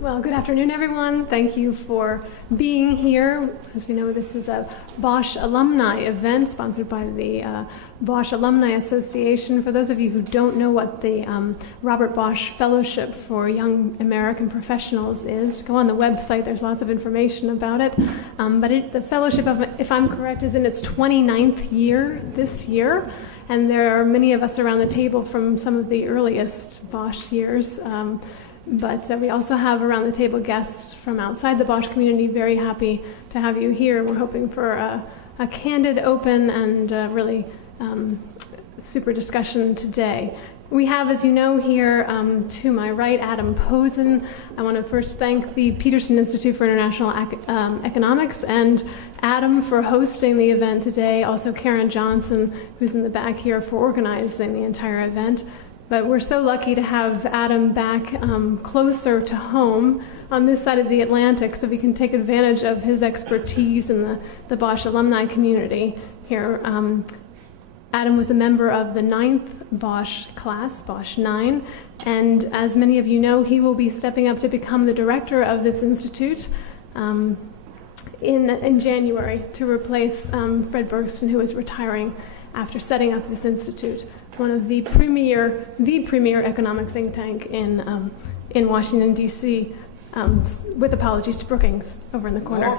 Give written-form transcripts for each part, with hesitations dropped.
Well, good afternoon, everyone. Thank you for being here. As we know, this is a Bosch Alumni event sponsored by the Bosch Alumni Association. For those of you who don't know what the Robert Bosch Fellowship for Young American Professionals is, go on the website. There's lots of information about it. The fellowship, if I'm correct, is in its 29th year this year. And there are many of us around the table from some of the earliest Bosch years. But we also have around the table guests from outside the Bosch community. Very happy to have you here. We're hoping for a candid, open, and really super discussion today. We have, as you know, here to my right, Adam Posen. I want to first thank the Peterson Institute for International Economics and Adam for hosting the event today. Also Karen Johnson, who's in the back here, for organizing the entire event. But we're so lucky to have Adam back closer to home on this side of the Atlantic so we can take advantage of his expertise in the Bosch alumni community here. Adam was a member of the 9th Bosch class, Bosch IX, and as many of you know, he will be stepping up to become the director of this institute in January to replace Fred Bergsten, who is retiring after setting up this institute. One of the premier economic think tank in Washington, D.C., with apologies to Brookings over in the corner.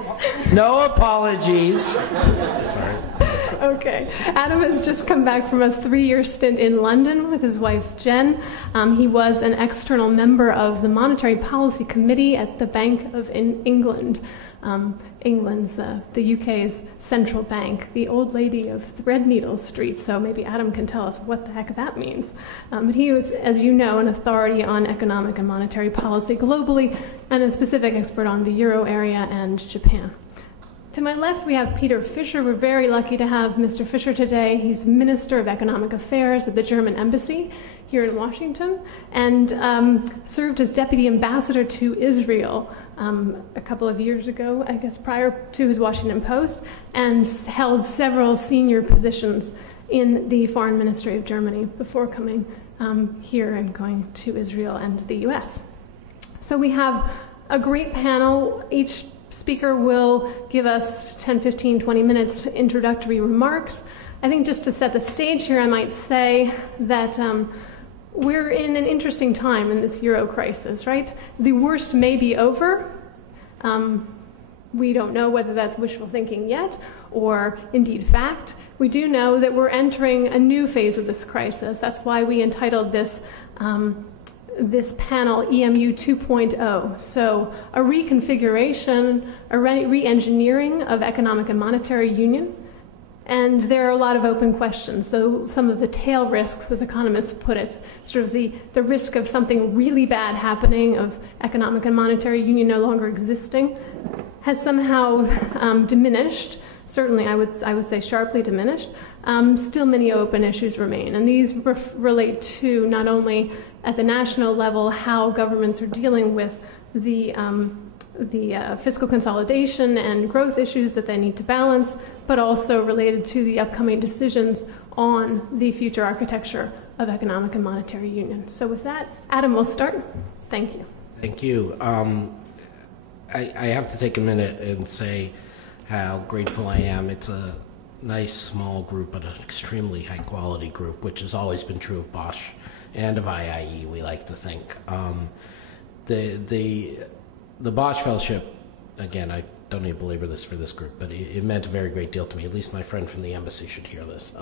No apologies. Sorry. Okay. Adam has just come back from a 3-year stint in London with his wife, Jen. He was an external member of the Monetary Policy Committee at the Bank of England. England's, the UK's central bank, the old lady of Threadneedle Street, so maybe Adam can tell us what the heck that means. But he was, as you know, an authority on economic and monetary policy globally, and a specific expert on the Euro area and Japan. To my left, we have Peter Fischer. We're very lucky to have Mr. Fischer today. He's Minister of Economic Affairs at the German Embassy here in Washington, and served as Deputy Ambassador to Israel a couple of years ago, I guess prior to his Washington Post, and held several senior positions in the Foreign Ministry of Germany before coming here and going to Israel and the US. So we have a great panel. Each speaker will give us 10, 15, 20 minutes introductory remarks. I think just to set the stage here, I might say that we're in an interesting time in this Euro crisis, right? The worst may be over. We don't know whether that's wishful thinking yet or indeed fact. We do know that we're entering a new phase of this crisis. That's why we entitled this this panel EMU 2.0. So a reconfiguration, a re-engineering of economic and monetary union. And there are a lot of open questions, though some of the tail risks, as economists put it, sort of the risk of something really bad happening, of economic and monetary union no longer existing, has somehow diminished. Certainly, I would say sharply diminished. Still many open issues remain, and these relate to not only at the national level how governments are dealing with the fiscal consolidation and growth issues that they need to balance, but also related to the upcoming decisions on the future architecture of economic and monetary union. So with that, Adam will start. Thank you. Thank you. I have to take a minute and say how grateful I am. It's a nice small group, but an extremely high quality group, which has always been true of Bosch and of IIE, we like to think. The Bosch Fellowship, again, I don't need to belabor this for this group, but it meant a very great deal to me. At least my friend from the embassy should hear this.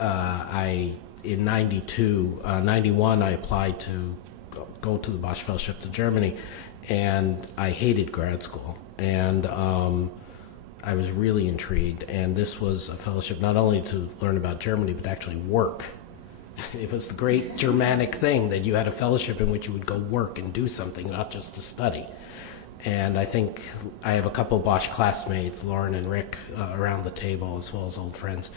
In 91, I applied to go to the Bosch Fellowship to Germany, and I hated grad school. And I was really intrigued, and this was a fellowship not only to learn about Germany, but actually work. It was the great Germanic thing that you had a fellowship in which you would go work and do something, not just to study. And I think I have a couple Bosch classmates, Lauren and Rick, around the table, as well as old friends,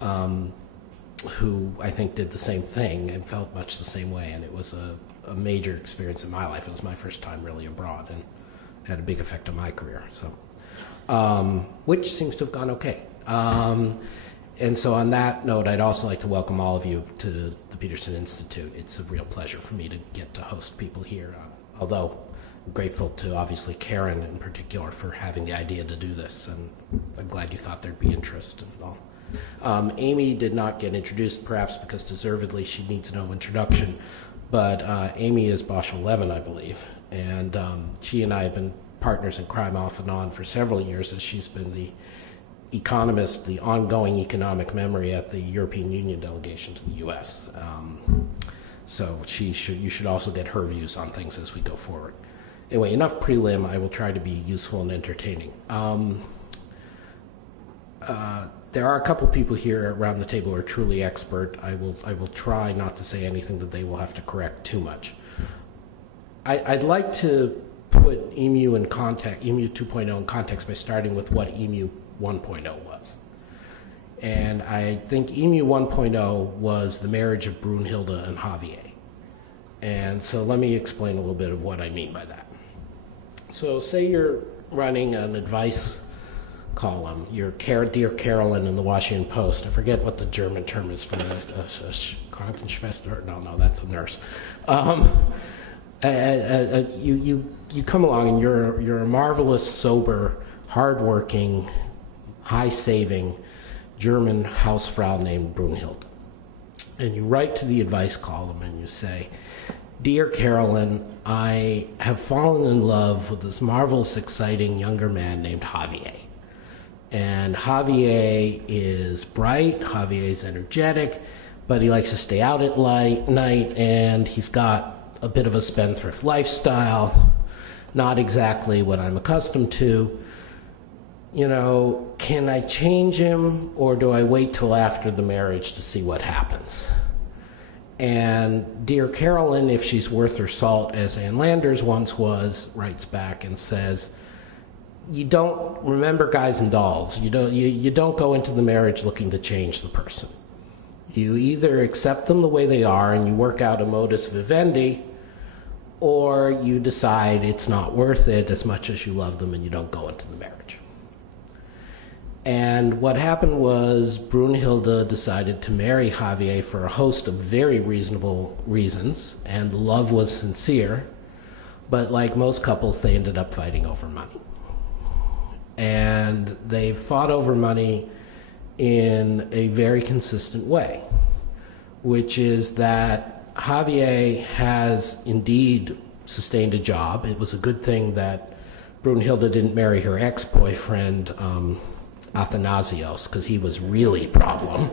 who I think did the same thing and felt much the same way. And it was a major experience in my life. It was my first time really abroad and had a big effect on my career. So, which seems to have gone okay. And so on that note, I'd also like to welcome all of you to the Peterson Institute. It's a real pleasure for me to get to host people here, although grateful to, obviously, Karen in particular for having the idea to do this, and I'm glad you thought there'd be interest and all. Amy did not get introduced, perhaps because deservedly she needs no introduction, but Amy is Bosch XI, I believe, and she and I have been partners in crime off and on for several years, as she's been the economist, the ongoing economic memory at the European Union Delegation to the U.S. So you should also get her views on things as we go forward. Anyway, enough prelim. I will try to be useful and entertaining. There are a couple people here around the table who are truly expert. I will try not to say anything that they will have to correct too much. I'd like to put EMU in context, EMU 2.0 in context by starting with what EMU 1.0 was. And I think EMU 1.0 was the marriage of Brunhilde and Javier. And so let me explain a little bit of what I mean by that. So say you're running an advice column, you're Dear Carolyn in the Washington Post. I forget what the German term is for a Krankenschwester. No, that's a nurse. You come along and you're a marvelous, sober, hardworking, high-saving German Hausfrau named Brunhilde. And you write to the advice column and you say, Dear Carolyn, I have fallen in love with this marvelous, exciting younger man named Javier. And Javier is bright, Javier is energetic, but he likes to stay out at night, and he's got a bit of a spendthrift lifestyle, not exactly what I'm accustomed to. You know, can I change him, or do I wait till after the marriage to see what happens? And Dear Carolyn, if she's worth her salt, as Ann Landers once was, writes back and says, you don't remember guys and dolls. You don't go into the marriage looking to change the person. You either accept them the way they are and you work out a modus vivendi, or you decide it's not worth it as much as you love them and you don't go into the marriage. And what happened was Brunhilde decided to marry Javier for a host of very reasonable reasons, and the love was sincere, but like most couples, they ended up fighting over money. And they fought over money in a very consistent way, which is that Javier has indeed sustained a job. It was a good thing that Brunhilde didn't marry her ex-boyfriend, Athanasios, because he was really a problem.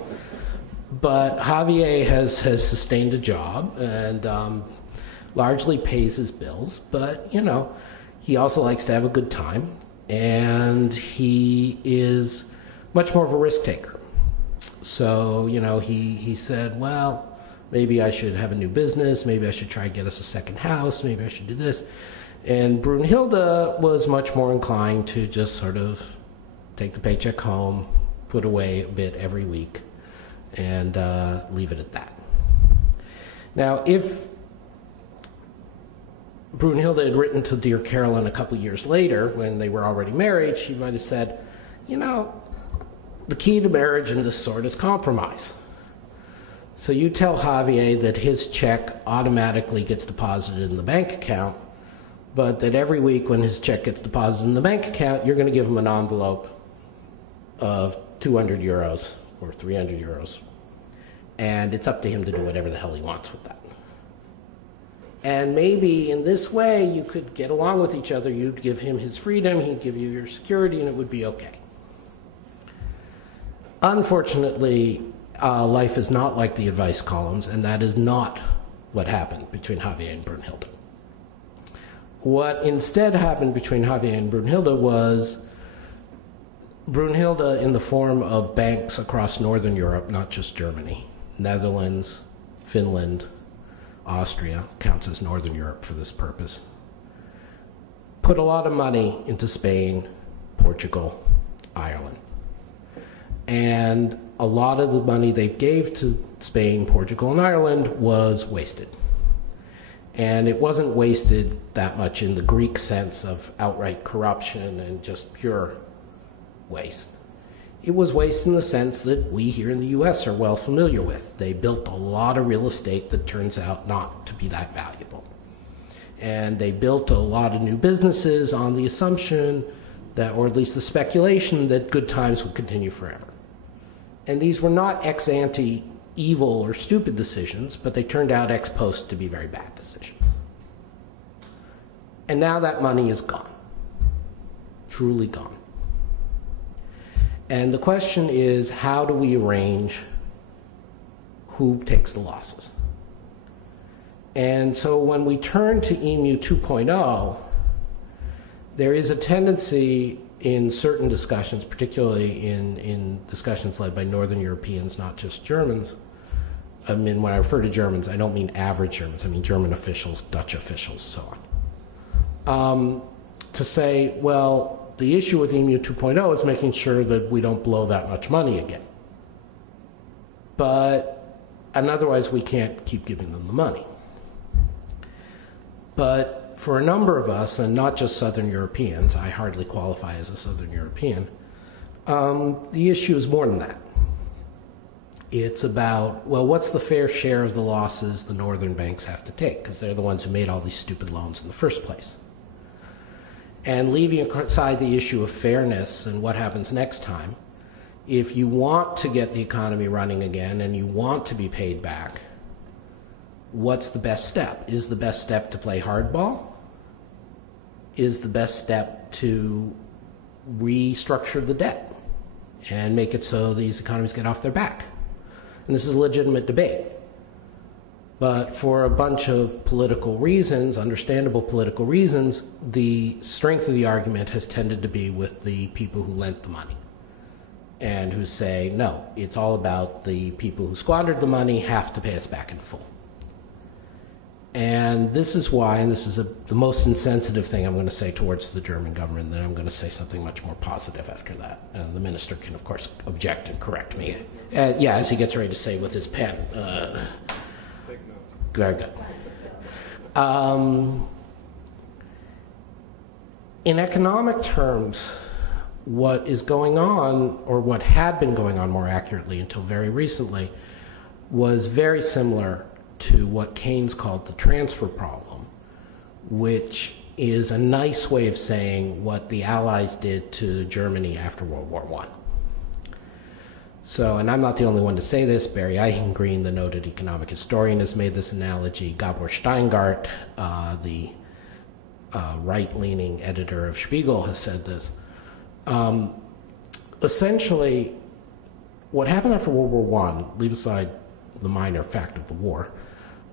But Javier has sustained a job and largely pays his bills, but, you know, he also likes to have a good time. And he is much more of a risk taker. So, you know, he said, well, maybe I should have a new business, maybe I should try and get us a second house, maybe I should do this. And Brunhilde was much more inclined to just sort of take the paycheck home, put away a bit every week, and leave it at that. Now, if Brunhilde had written to Dear Carolyn a couple years later, when they were already married, she might have said, you know, the key to marriage in this sort is compromise. So you tell Javier that his check automatically gets deposited in the bank account, but that every week when his check gets deposited in the bank account, you're going to give him an envelope of 200 euros or 300 euros. And it's up to him to do whatever the hell he wants with that. And maybe in this way, you could get along with each other. You'd give him his freedom, he'd give you your security, and it would be okay. Unfortunately, life is not like the advice columns, and that is not what happened between Javier and Brunhilde. What instead happened between Javier and Brunhilde was Brunhilde, in the form of banks across Northern Europe, not just Germany, Netherlands, Finland, Austria, counts as Northern Europe for this purpose, put a lot of money into Spain, Portugal, Ireland. And a lot of the money they gave to Spain, Portugal, and Ireland was wasted. And it wasn't wasted that much in the Greek sense of outright corruption and just pure waste. It was waste in the sense that we here in the US are well familiar with. They built a lot of real estate that turns out not to be that valuable. And they built a lot of new businesses on the assumption that, or at least the speculation, that good times would continue forever. And these were not ex ante evil or stupid decisions, but they turned out ex post to be very bad decisions. And now that money is gone, truly gone. And the question is, how do we arrange who takes the losses? And so when we turn to EMU 2.0, there is a tendency in certain discussions, particularly in discussions led by Northern Europeans, not just Germans. I mean, when I refer to Germans, I don't mean average Germans. I mean German officials, Dutch officials, so on. To say, well, the issue with EMU 2.0 is making sure that we don't blow that much money again. And otherwise, we can't keep giving them the money. But for a number of us, and not just Southern Europeans, I hardly qualify as a Southern European, the issue is more than that. It's about, well, what's the fair share of the losses the Northern banks have to take? Because they're the ones who made all these stupid loans in the first place. And leaving aside the issue of fairness and what happens next time, if you want to get the economy running again and you want to be paid back, what's the best step? Is the best step to play hardball? Is the best step to restructure the debt and make it so these economies get off their back? And this is a legitimate debate. But for a bunch of political reasons, understandable political reasons, the strength of the argument has tended to be with the people who lent the money and who say, no, it's all about the people who squandered the money have to pay us back in full. And this is why, and this is the most insensitive thing I'm going to say towards the German government, then I'm going to say something much more positive after that. And the minister can, of course, object and correct me. Yeah, as he gets ready to say with his pen. Very good. In economic terms, what is going on, or what had been going on more accurately until very recently, was very similar to what Keynes called the transfer problem, which is a nice way of saying what the Allies did to Germany after World War I. So, and I'm not the only one to say this, Barry Eichengreen, the noted economic historian, has made this analogy. Gabor Steingart, the right-leaning editor of Spiegel, has said this. Essentially, what happened after World War I, leave aside the minor fact of the war,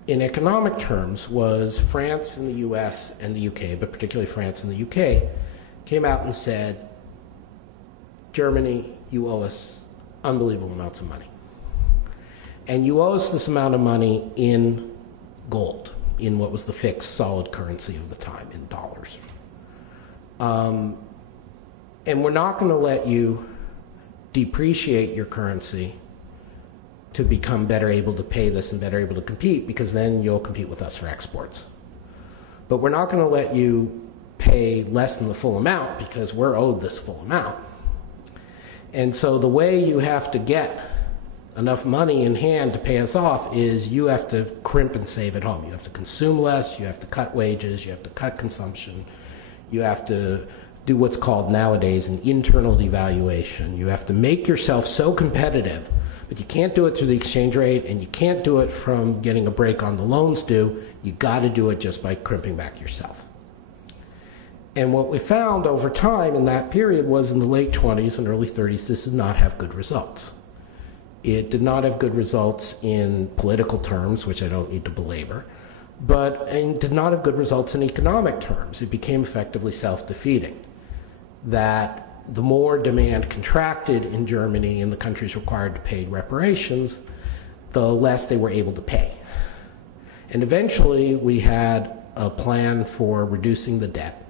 in economic terms was France and the US and the UK, but particularly France and the UK, came out and said, Germany, you owe us unbelievable amounts of money. And you owe us this amount of money in gold, in what was the fixed solid currency of the time, in dollars. And we're not going to let you depreciate your currency to become better able to pay this and better able to compete, because then you'll compete with us for exports. But we're not going to let you pay less than the full amount because we're owed this full amount. And so the way you have to get enough money in hand to pay us off is you have to crimp and save at home. You have to consume less, you have to cut wages, you have to cut consumption, you have to do what's called nowadays an internal devaluation. You have to make yourself so competitive, but you can't do it through the exchange rate, and you can't do it from getting a break on the loans due. You got to do it just by crimping back yourself. And what we found over time in that period was in the late 20s and early 30s, this did not have good results. It did not have good results in political terms, which I don't need to belabor, but it did not have good results in economic terms. It became effectively self-defeating. That the more demand contracted in Germany and the countries required to pay reparations, the less they were able to pay. And eventually we had a plan for reducing the debt,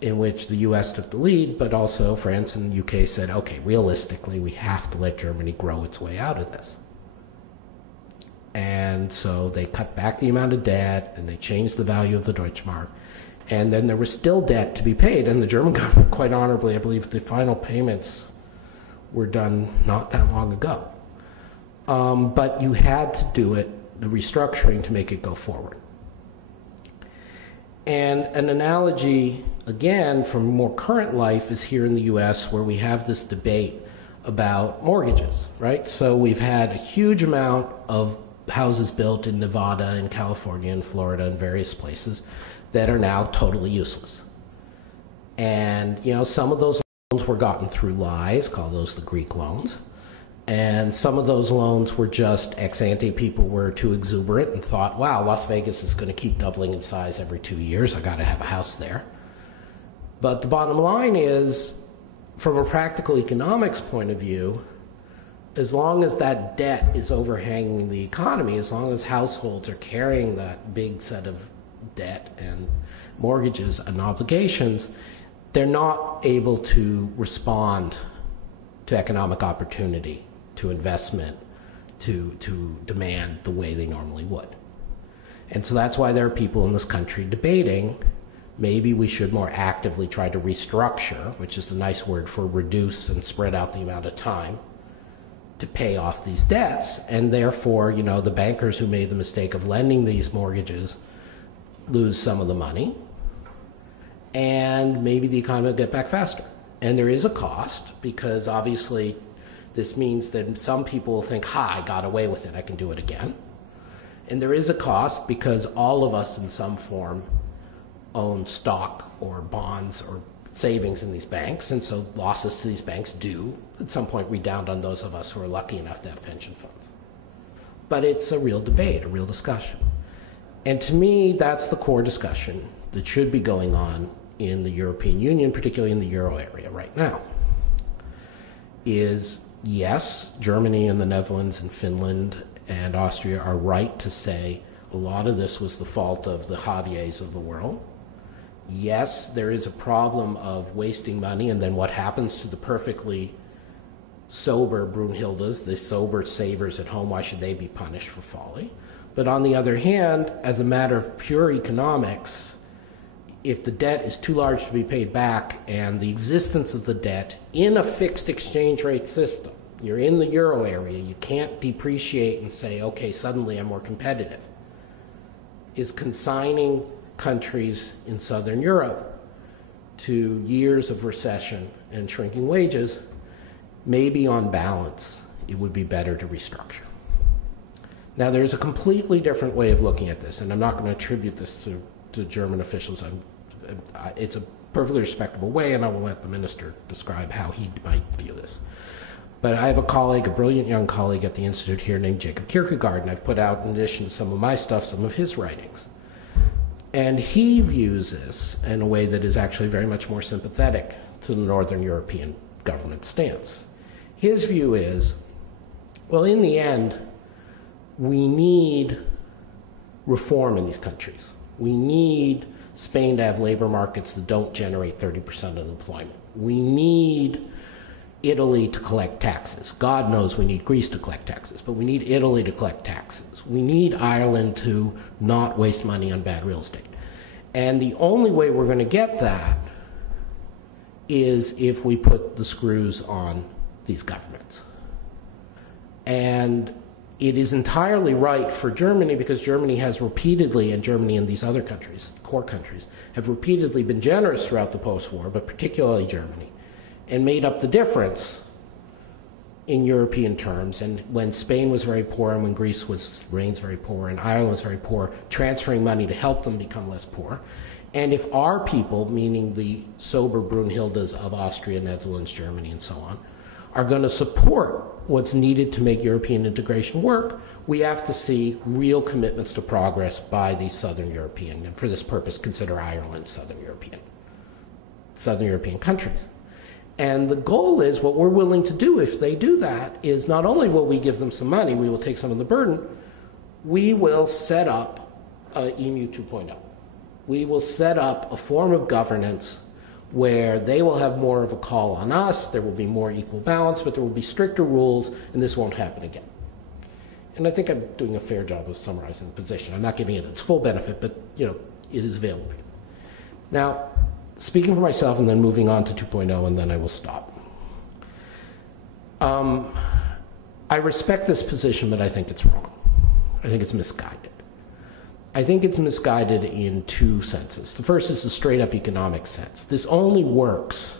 in which the US took the lead, but also France and the UK said, okay, realistically, we have to let Germany grow its way out of this. And so they cut back the amount of debt, and they changed the value of the Deutschmark. And then there was still debt to be paid, and the German government, quite honorably, I believe the final payments were done not that long ago. But you had to do it, the restructuring, to make it go forward. And an analogy, again, from more current life is here in the US, where we have this debate about mortgages, right? So we've had a huge amount of houses built in Nevada and California and Florida and various places that are now totally useless. And, you know, some of those loans were gotten through lies, call those the Greek loans. And some of those loans were just ex-ante. People were too exuberant and thought, wow, Las Vegas is going to keep doubling in size every 2 years. I got to have a house there. But the bottom line is, from a practical economics point of view, as long as that debt is overhanging the economy, as long as households are carrying that big set of debt and mortgages and obligations, they're not able to respond to economic opportunity, to investment, to demand the way they normally would. And so that's why there are people in this country debating maybe we should more actively try to restructure, which is the nice word for reduce and spread out the amount of time, to pay off these debts. And therefore, you know, the bankers who made the mistake of lending these mortgages lose some of the money, and maybe the economy will get back faster. And there is a cost, because obviously this means that some people will think, ha, I got away with it, I can do it again. And there is a cost because all of us in some form own stock or bonds or savings in these banks, and so losses to these banks do at some point redound on those of us who are lucky enough to have pension funds. But it's a real debate, a real discussion. And to me, that's the core discussion that should be going on in the European Union, particularly in the Euro area right now, is yes, Germany and the Netherlands and Finland and Austria are right to say a lot of this was the fault of the Javiers of the world. Yes, there is a problem of wasting money, and then what happens to the perfectly sober Brunhildes, the sober savers at home, why should they be punished for folly? But on the other hand, as a matter of pure economics, if the debt is too large to be paid back and the existence of the debt in a fixed exchange rate system, you're in the euro area, you can't depreciate and say, okay, suddenly I'm more competitive, is consigning countries in Southern Europe to years of recession and shrinking wages. Maybe on balance, it would be better to restructure. Now, there's a completely different way of looking at this, and I'm not going to attribute this to German officials. It's a perfectly respectable way, and I will let the minister describe how he might view this. But I have a colleague, a brilliant young colleague at the Institute here named Jacob Kierkegaard, and I've put out, in addition to some of my stuff, some of his writings. And he views this in a way that is actually very much more sympathetic to the Northern European government stance. His view is, well, in the end, we need reform in these countries. We need Spain to have labor markets that don't generate 30% unemployment. We need Italy to collect taxes. God knows we need Greece to collect taxes, but we need Italy to collect taxes. We need Ireland to not waste money on bad real estate. And the only way we're going to get that is if we put the screws on these governments. And it is entirely right for Germany, because Germany has repeatedly, and Germany and these other countries, core countries, have repeatedly been generous throughout the post-war, but particularly Germany, and made up the difference in European terms. And when Spain was very poor, and when Greece remains very poor, and Ireland was very poor, transferring money to help them become less poor. And if our people, meaning the sober Brunhildes of Austria, Netherlands, Germany, and so on, are going to support what's needed to make European integration work, we have to see real commitments to progress by these Southern European, and for this purpose, consider Ireland Southern European countries. And the goal is, what we're willing to do if they do that is, not only will we give them some money, we will take some of the burden, we will set up EMU 2.0. We will set up a form of governance where they will have more of a call on us, there will be more equal balance, but there will be stricter rules, and this won't happen again. And I think I'm doing a fair job of summarizing the position. I'm not giving it its full benefit, but it is available. Now, speaking for myself and then moving on to 2.0, and then I will stop. I respect this position, but I think it's wrong. I think it's misguided. I think it's misguided in two senses. The first is the straight-up economic sense. This only works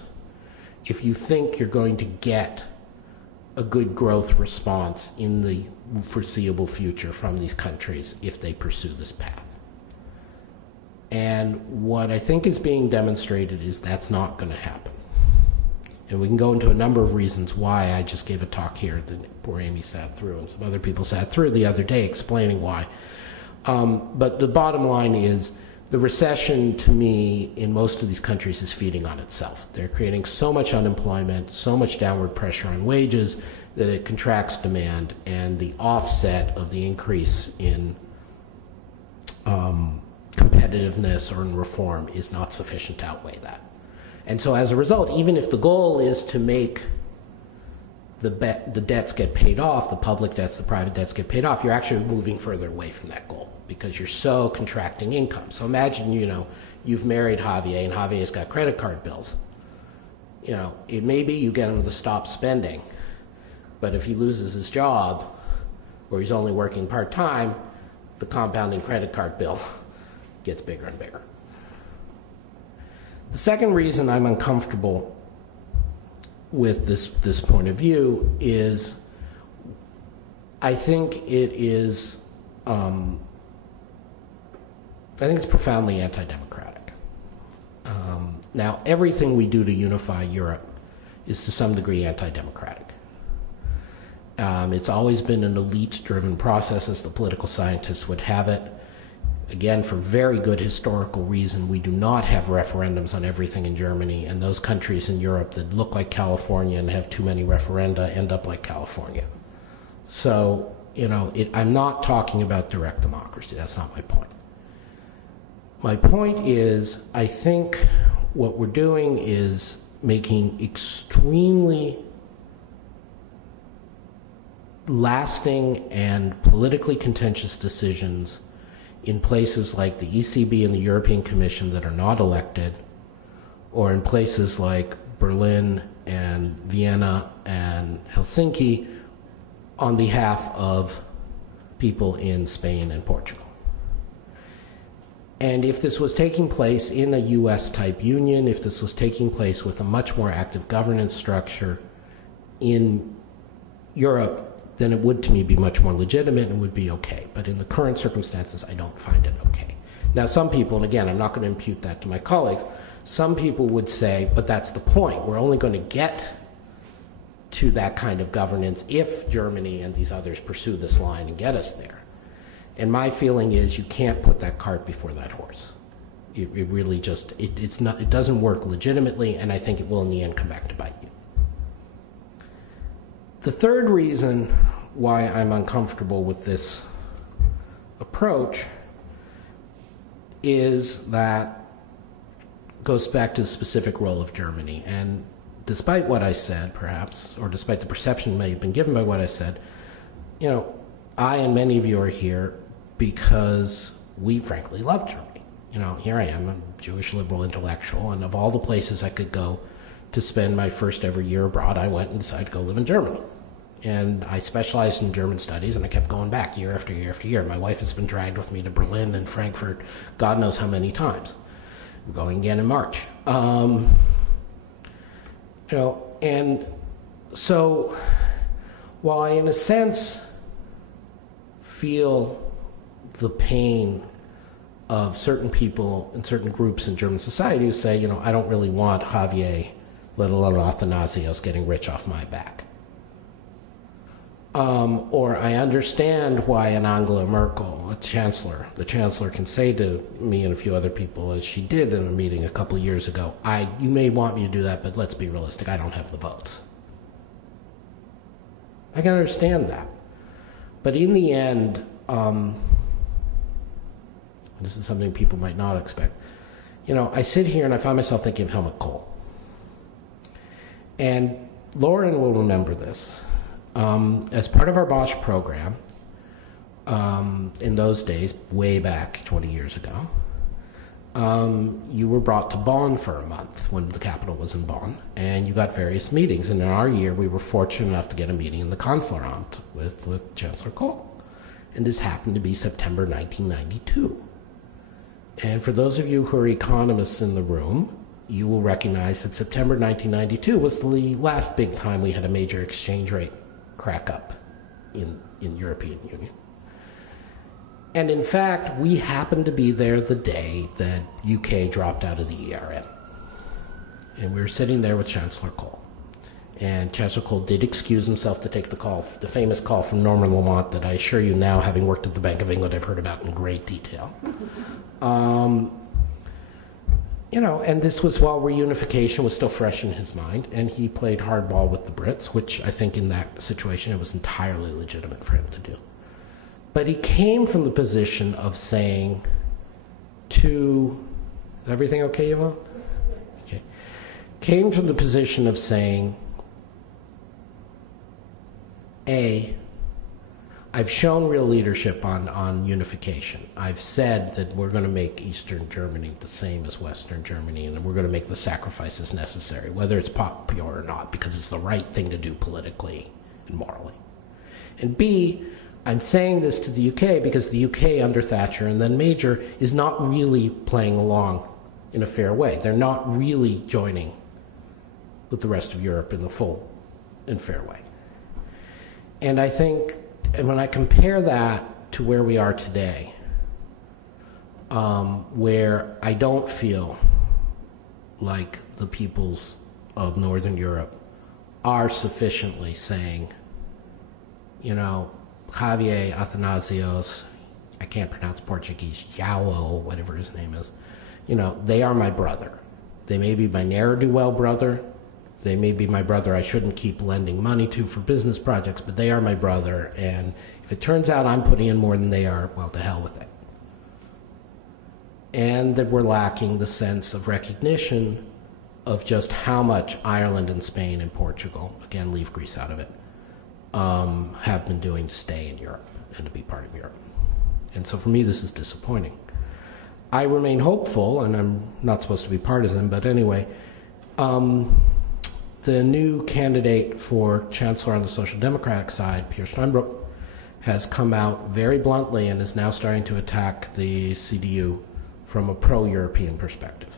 if you think you're going to get a good growth response in the foreseeable future from these countries if they pursue this path. And what I think is being demonstrated is that's not going to happen. And we can go into a number of reasons why. I just gave a talk here that poor Amy sat through, and some other people sat through the other day explaining why. But the bottom line is the recession, to me, in most of these countries is feeding on itself. They're creating so much unemployment, so much downward pressure on wages that it contracts demand, and the offset of the increase in competitiveness or in reform is not sufficient to outweigh that. And so as a result, even if the goal is to make the debts get paid off, the public debts, the private debts get paid off, you're actually moving further away from that goal because you're so contracting income. So imagine, you've married Javier and Javier's got credit card bills. It may be you get him to stop spending, but if he loses his job or he's only working part-time, the compounding credit card bill gets bigger and bigger. The second reason I'm uncomfortable with this point of view is I think it is I think it's profoundly anti-democratic. Now, everything we do to unify Europe is to some degree anti-democratic. It's always been an elite-driven process, as the political scientists would have it. Again, for very good historical reason, we do not have referendums on everything in Germany, and those countries in Europe that look like California and have too many referenda end up like California. So, I'm not talking about direct democracy. That's not my point. My point is, I think what we're doing is making extremely lasting and politically contentious decisions in places like the ECB and the European Commission that are not elected, or in places like Berlin and Vienna and Helsinki on behalf of people in Spain and Portugal. And if this was taking place in a US-type union, if this was taking place with a much more active governance structure in Europe, then it would, to me, be much more legitimate and would be okay. But in the current circumstances, I don't find it okay. Now, some people, and again, I'm not going to impute that to my colleagues, some people would say, but that's the point. We're only going to get to that kind of governance if Germany and these others pursue this line and get us there. And my feeling is you can't put that cart before that horse. It really just, it doesn't work legitimately, and I think it will in the end come back to bite you. The third reason why I'm uncomfortable with this approach is that it goes back to the specific role of Germany. And despite what I said, perhaps, or despite the perception that may have been given by what I said, I and many of you are here because we frankly love Germany. Here I am, a Jewish liberal intellectual, and of all the places I could go to spend my first ever year abroad, I went and decided to go live in Germany. And I specialized in German studies, and I kept going back year after year after year. My wife has been dragged with me to Berlin and Frankfurt God knows how many times. I'm going again in March. And so while I, in a sense, feel the pain of certain people and certain groups in German society who say, I don't really want Javier, let alone Athanasios, getting rich off my back. Or I understand why an Angela Merkel, the chancellor can say to me and a few other people, as she did in a meeting a couple of years ago, you may want me to do that, but let's be realistic, I don't have the votes. I can understand that. But in the end, this is something people might not expect. I sit here and I find myself thinking of Helmut Kohl. And Lauren will remember this. As part of our Bosch program, in those days, way back 20 years ago, you were brought to Bonn for a month when the capital was in Bonn, and you got various meetings. And in our year, we were fortunate enough to get a meeting in the Kanzleramt with Chancellor Kohl. And this happened to be September 1992. And for those of you who are economists in the room, you will recognize that September 1992 was the last big time we had a major exchange rate crack up in European Union. And in fact, we happened to be there the day that UK dropped out of the ERM. And we were sitting there with Chancellor Kohl. And Chancellor Kohl did excuse himself to take the call, the famous call from Norman Lamont that I assure you now, having worked at the Bank of England, I've heard about in great detail. You know, and this was while reunification was still fresh in his mind, and he played hardball with the Brits, which I think in that situation it was entirely legitimate for him to do. But he came from the position of saying to, is everything okay, Yvonne? Okay. Came from the position of saying, I've shown real leadership on unification. I've said that we're going to make Eastern Germany the same as Western Germany, and we're going to make the sacrifices necessary, whether it's popular or not, because it's the right thing to do politically and morally. And B, I'm saying this to the UK because the UK under Thatcher and then Major is not really playing along in a fair way. They're not really joining with the rest of Europe in the full and fair way. And I think, and when I compare that to where we are today, where I don't feel like the peoples of Northern Europe are sufficiently saying, you know, Javier Athanasios, I can't pronounce Portuguese, João, whatever his name is, you know, they are my brother. They may be my ne'er-do-well brother. They may be my brother I shouldn't keep lending money to for business projects, but they are my brother, and if it turns out I'm putting in more than they are, well, to hell with it. And that we're lacking the sense of recognition of just how much Ireland and Spain and Portugal, again, leave Greece out of it, have been doing to stay in Europe and to be part of Europe. And so for me, this is disappointing. I remain hopeful, and I'm not supposed to be partisan, but anyway, the new candidate for Chancellor on the Social Democratic side, Pierre Steinbrück, has come out very bluntly and is now starting to attack the CDU from a pro-European perspective.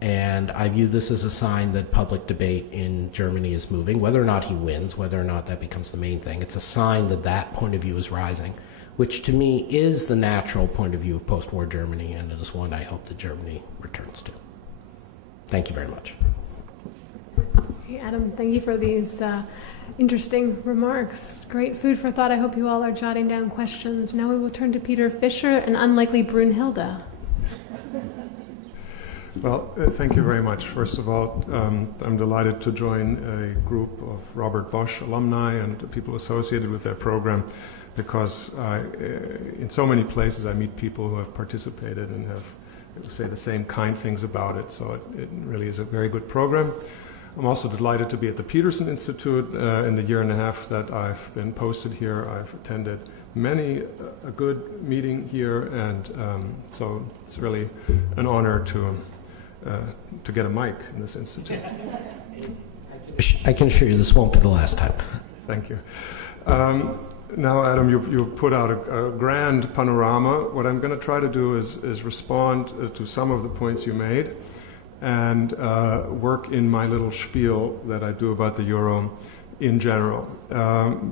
And I view this as a sign that public debate in Germany is moving. Whether or not he wins, whether or not that becomes the main thing, it's a sign that that point of view is rising, which to me is the natural point of view of post-war Germany, and it is one I hope that Germany returns to. Thank you very much. Hey, Adam, thank you for these interesting remarks. Great food for thought. I hope you all are jotting down questions. Now we will turn to Peter Fischer and unlikely Brunhilde. Well, thank you very much. First of all, I'm delighted to join a group of Robert Bosch alumni and people associated with their program, because in so many places I meet people who have participated and have, say, the same kind things about it. So it really is a very good program. I'm also delighted to be at the Peterson Institute. In the year and a half that I've been posted here, I've attended many a good meeting here, and so it's really an honor to get a mic in this institute. I can assure you this won't be the last time. Thank you. Now, Adam, you put out a grand panorama. What I'm going to try to do is respond to some of the points you made and work in my little spiel that I do about the euro in general.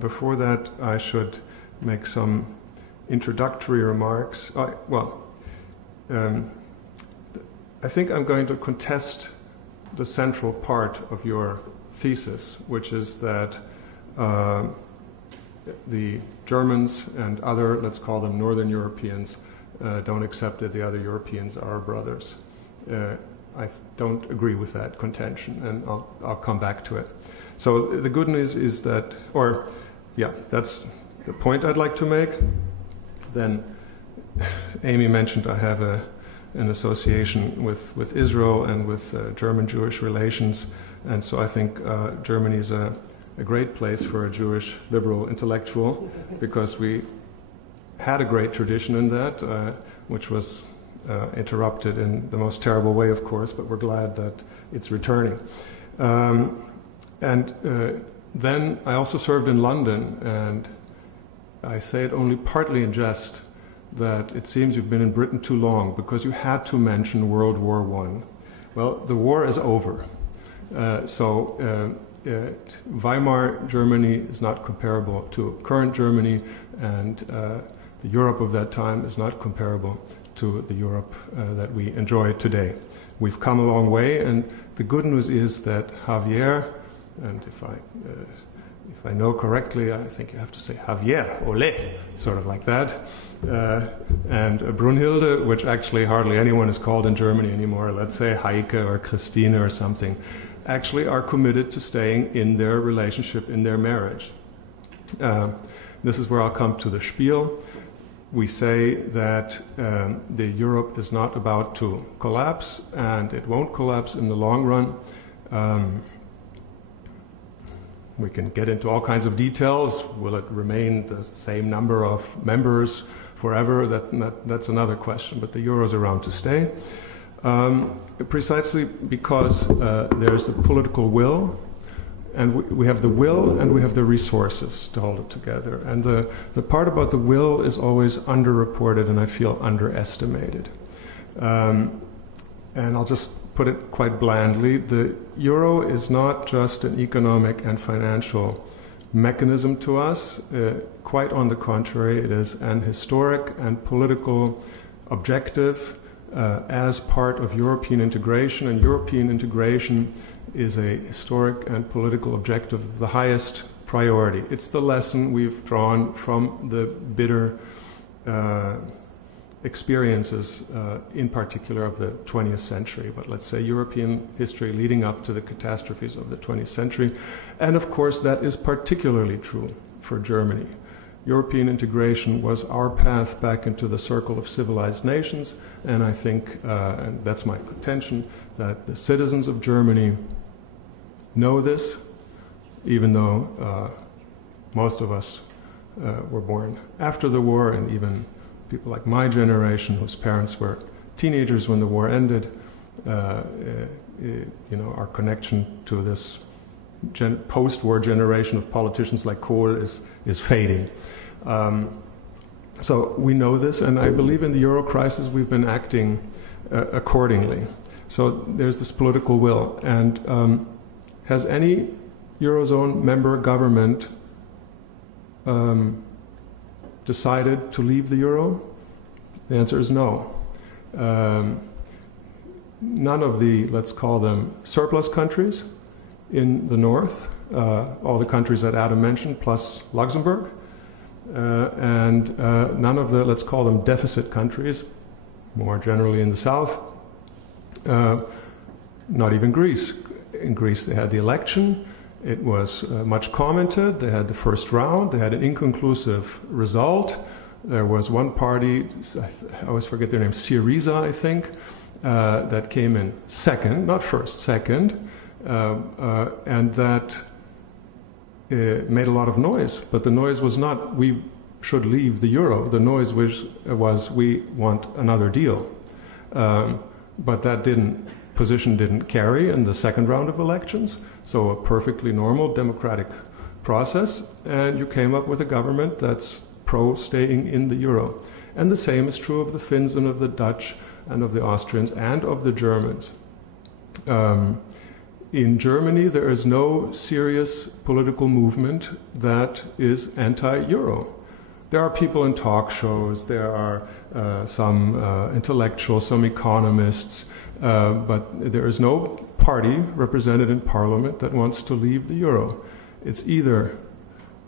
Before that, I should make some introductory remarks. I think I'm going to contest the central part of your thesis, which is that the Germans and other, let's call them Northern Europeans, don't accept that the other Europeans are our brothers. I don't agree with that contention, and I'll come back to it. So the good news is that, that's the point I'd like to make. Then Amy mentioned I have an association with Israel and with German-Jewish relations, and so I think Germany is a great place for a Jewish liberal intellectual, because we had a great tradition in that, which was interrupted in the most terrible way, of course, but we're glad that it's returning. Then I also served in London, and I say it only partly in jest, that it seems you've been in Britain too long because you had to mention World War I. Well, the war is over. Weimar Germany is not comparable to current Germany, and the Europe of that time is not comparable to the Europe that we enjoy today. We've come a long way, and the good news is that Javier, and if I know correctly, I think you have to say Javier, ole, sort of like that, and Brunhilde, which actually hardly anyone is called in Germany anymore, let's say Heike or Christine or something, actually are committed to staying in their relationship, in their marriage. This is where I'll come to the spiel. We say that the Europe is not about to collapse, and it won't collapse in the long run. We can get into all kinds of details. Will it remain the same number of members forever? That's another question, but the euro is around to stay. Precisely because there's a political will, and we have the will and we have the resources to hold it together. And the part about the will is always underreported and I feel underestimated. And I'll just put it quite blandly, the euro is not just an economic and financial mechanism to us. Quite on the contrary, it is an historic and political objective as part of European integration, and European integration is a historic and political objective of the highest priority. It's the lesson we've drawn from the bitter experiences, in particular of the 20th century, but let's say European history leading up to the catastrophes of the 20th century. And of course, that is particularly true for Germany. European integration was our path back into the circle of civilized nations, and I think, and that's my contention, that the citizens of Germany know this, even though most of us were born after the war, and even people like my generation, whose parents were teenagers when the war ended, our connection to this post-war generation of politicians like Kohl is fading. So we know this, and I believe in the euro crisis we've been acting accordingly. So there's this political will. And has any Eurozone member government decided to leave the euro? The answer is no. None of the, let's call them, surplus countries in the north, all the countries that Adam mentioned, plus Luxembourg, and none of the, let's call them, deficit countries, more generally in the south, not even Greece. In Greece they had the election, it was much commented, they had the first round, they had an inconclusive result. There was one party, I always forget their name, Syriza, I think, that came in second, not first, second, and that made a lot of noise. But the noise was not, we should leave the euro. The noise was we want another deal. But that position didn't carry in the second round of elections. So a perfectly normal democratic process, and you came up with a government that's pro-staying in the euro. And the same is true of the Finns and of the Dutch and of the Austrians and of the Germans. In Germany, there is no serious political movement that is anti-euro. There are people in talk shows, there are some intellectuals, some economists, but there is no party represented in parliament that wants to leave the euro. It's either,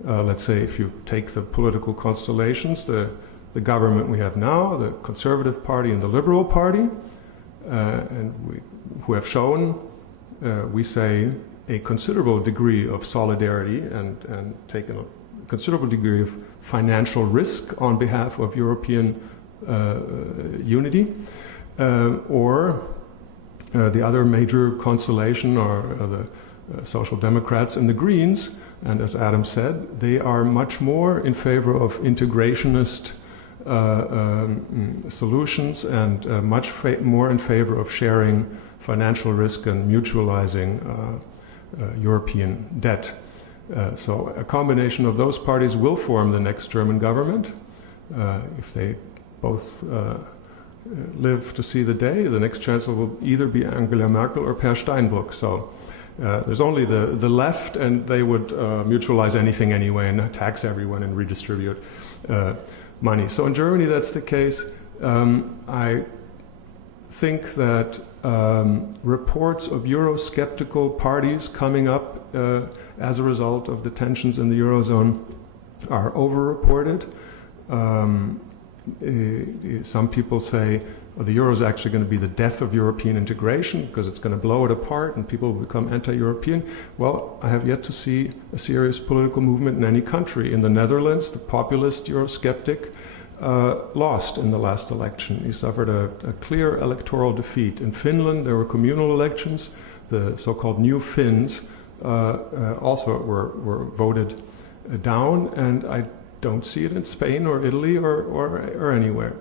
let's say, if you take the political constellations, the government we have now, the Conservative Party and the Liberal Party, who have shown, we say, a considerable degree of solidarity and taken a considerable degree of financial risk on behalf of European unity, or the other major constellation are the Social Democrats and the Greens, and as Adam said, they are much more in favor of integrationist solutions and much more in favor of sharing financial risk and mutualizing European debt. So a combination of those parties will form the next German government if they both live to see the day. The next chancellor will either be Angela Merkel or Per Steinbrück. So there's only the left, and they would mutualize anything anyway and tax everyone and redistribute money. So in Germany, that's the case. I think that reports of Eurosceptical parties coming up as a result of the tensions in the Eurozone are overreported. Some people say the euro is actually going to be the death of European integration because it's going to blow it apart and people will become anti-European. Well, I have yet to see a serious political movement in any country. In the Netherlands, the populist Eurosceptic lost in the last election. He suffered a clear electoral defeat. In Finland, there were communal elections. The so-called New Finns also were voted down, and I don't see it in Spain or Italy or anywhere.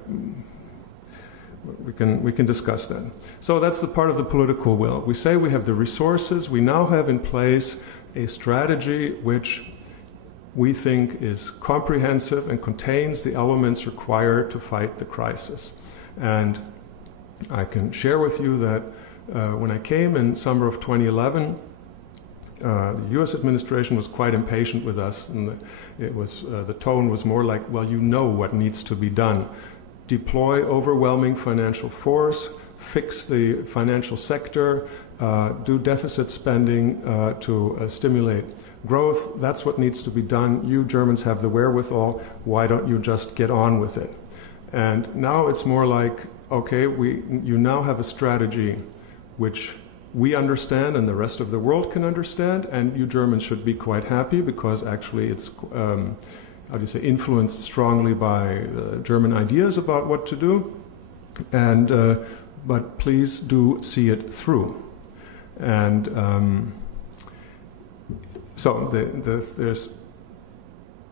We can discuss that. So that's the part of the political will. We say we have the resources. We now have in place a strategy which we think is comprehensive and contains the elements required to fight the crisis. And I can share with you that when I came in summer of 2011, the U.S. administration was quite impatient with us, and the tone was more like, well, you know what needs to be done. Deploy overwhelming financial force, fix the financial sector, do deficit spending to stimulate growth. That's what needs to be done. You Germans have the wherewithal. Why don't you just get on with it? And now it's more like, okay, you now have a strategy which we understand and the rest of the world can understand, and you Germans should be quite happy because actually it's, influenced strongly by German ideas about what to do. And but please do see it through. And so there's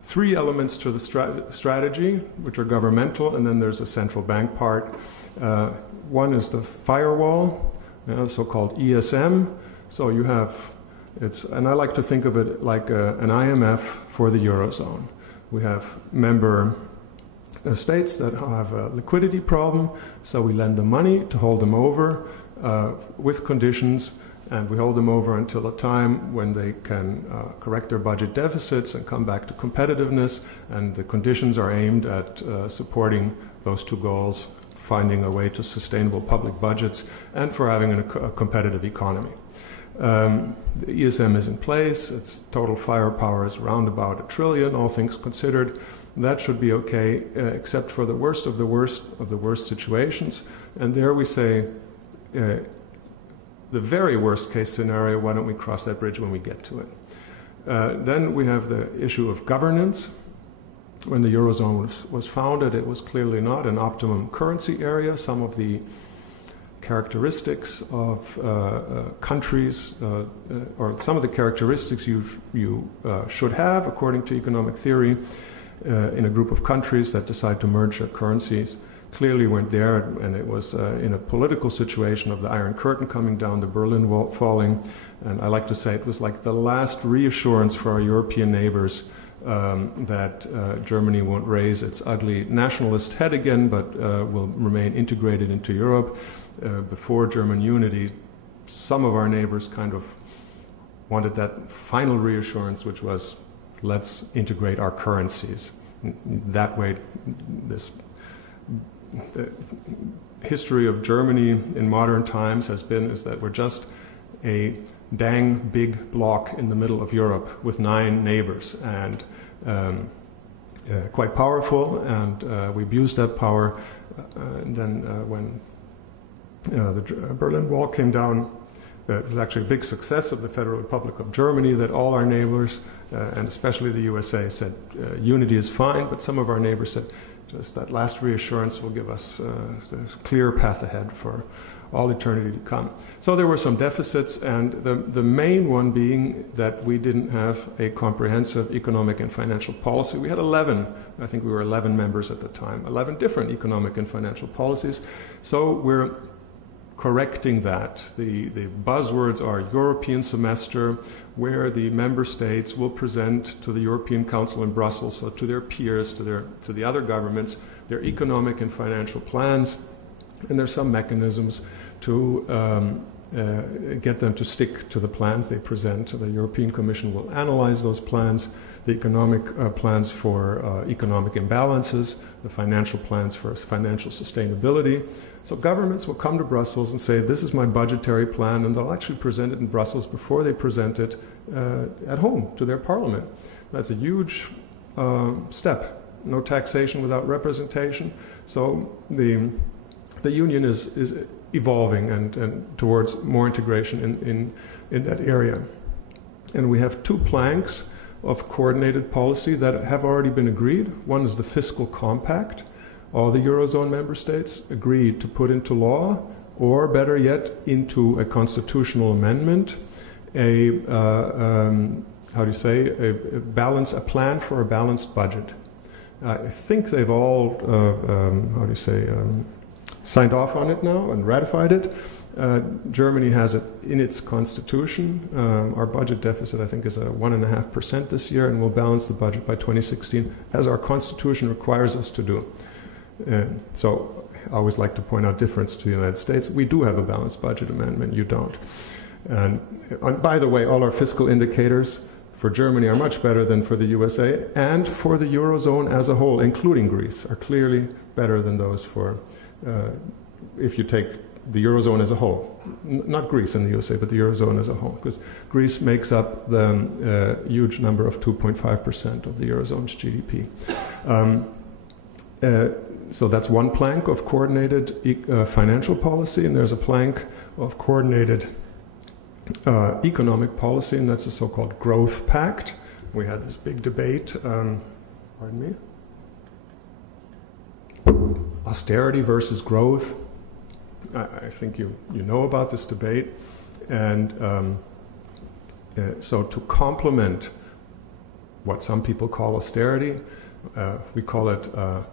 three elements to the strategy, which are governmental, and then there's a central bank part. One is the firewall, so-called ESM. So you have, and I like to think of it like an IMF for the Eurozone. We have member states that have a liquidity problem, so we lend them money to hold them over with conditions, and we hold them over until a time when they can correct their budget deficits and come back to competitiveness, and the conditions are aimed at supporting those two goals, finding a way to sustainable public budgets and for having a competitive economy. The ESM is in place. Its total firepower is around about $1 trillion, all things considered. That should be okay, except for the worst of the worst situations. And there we say, the very worst case scenario, why don't we cross that bridge when we get to it? Then we have the issue of governance. When the Eurozone was founded, it was clearly not an optimum currency area. Some of the characteristics of countries, or some of the characteristics you should have, according to economic theory, in a group of countries that decide to merge their currencies, clearly weren't there, and it was in a political situation of the Iron Curtain coming down, the Berlin Wall falling, and I like to say it was like the last reassurance for our European neighbors that Germany won't raise its ugly nationalist head again, but will remain integrated into Europe. Before German unity, some of our neighbors kind of wanted that final reassurance, which was, let's integrate our currencies. That way, the history of Germany in modern times is that we're just a dang big block in the middle of Europe with 9 neighbors, and quite powerful, and we abused that power. And then when the Berlin Wall came down, it was actually a big success of the Federal Republic of Germany, that all our neighbors, and especially the USA, said unity is fine, but some of our neighbors said just that last reassurance will give us a clear path ahead for all eternity to come. So there were some deficits, and the main one being that we didn't have a comprehensive economic and financial policy. We had 11, I think we were 11 members at the time, 11 different economic and financial policies. So we're correcting that. The buzzwords are European semester, where the member states will present to the European Council in Brussels, so to their peers, to the other governments, their economic and financial plans, and there's some mechanisms to get them to stick to the plans they present. The European Commission will analyze those plans, the economic plans for economic imbalances, the financial plans for financial sustainability. So governments will come to Brussels and say, this is my budgetary plan, and they'll actually present it in Brussels before they present it at home to their parliament. That's a huge step. No taxation without representation. So the union is evolving and towards more integration in that area. And we have two planks of coordinated policy that have already been agreed. One is the fiscal compact. All the Eurozone member states agreed to put into law, or better yet, into a constitutional amendment, a plan for a balanced budget. I think they've all, signed off on it now and ratified it. Germany has it in its constitution. Our budget deficit, I think, is 1.5% this year, and we'll balance the budget by 2016, as our constitution requires us to do. So I always like to point out difference to the United States. We do have a balanced budget amendment. You don't. And by the way, all our fiscal indicators for Germany are much better than for the USA, and for the Eurozone as a whole, including Greece, are clearly better than those for, if you take the Eurozone as a whole. Not Greece and the USA, but the Eurozone as a whole, because Greece makes up the huge number of 2.5% of the Eurozone's GDP. So that's one plank of coordinated financial policy, and there's a plank of coordinated economic policy, and that's the so-called growth pact. We had this big debate, austerity versus growth. I think you know about this debate. And so to complement what some people call austerity, we call it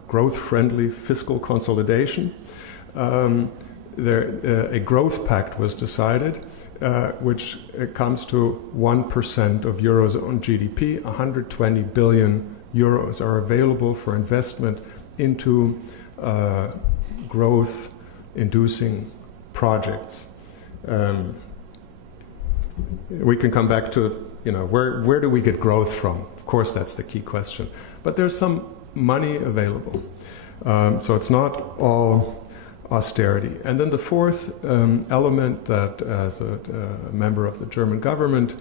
growth-friendly fiscal consolidation. A growth pact was decided, which comes to 1% of Eurozone GDP. 120 billion euros are available for investment into growth-inducing projects. We can come back to, where do we get growth from? Of course, that's the key question. But there's some money available. So it's not all austerity. And then the fourth element that, as a member of the German government,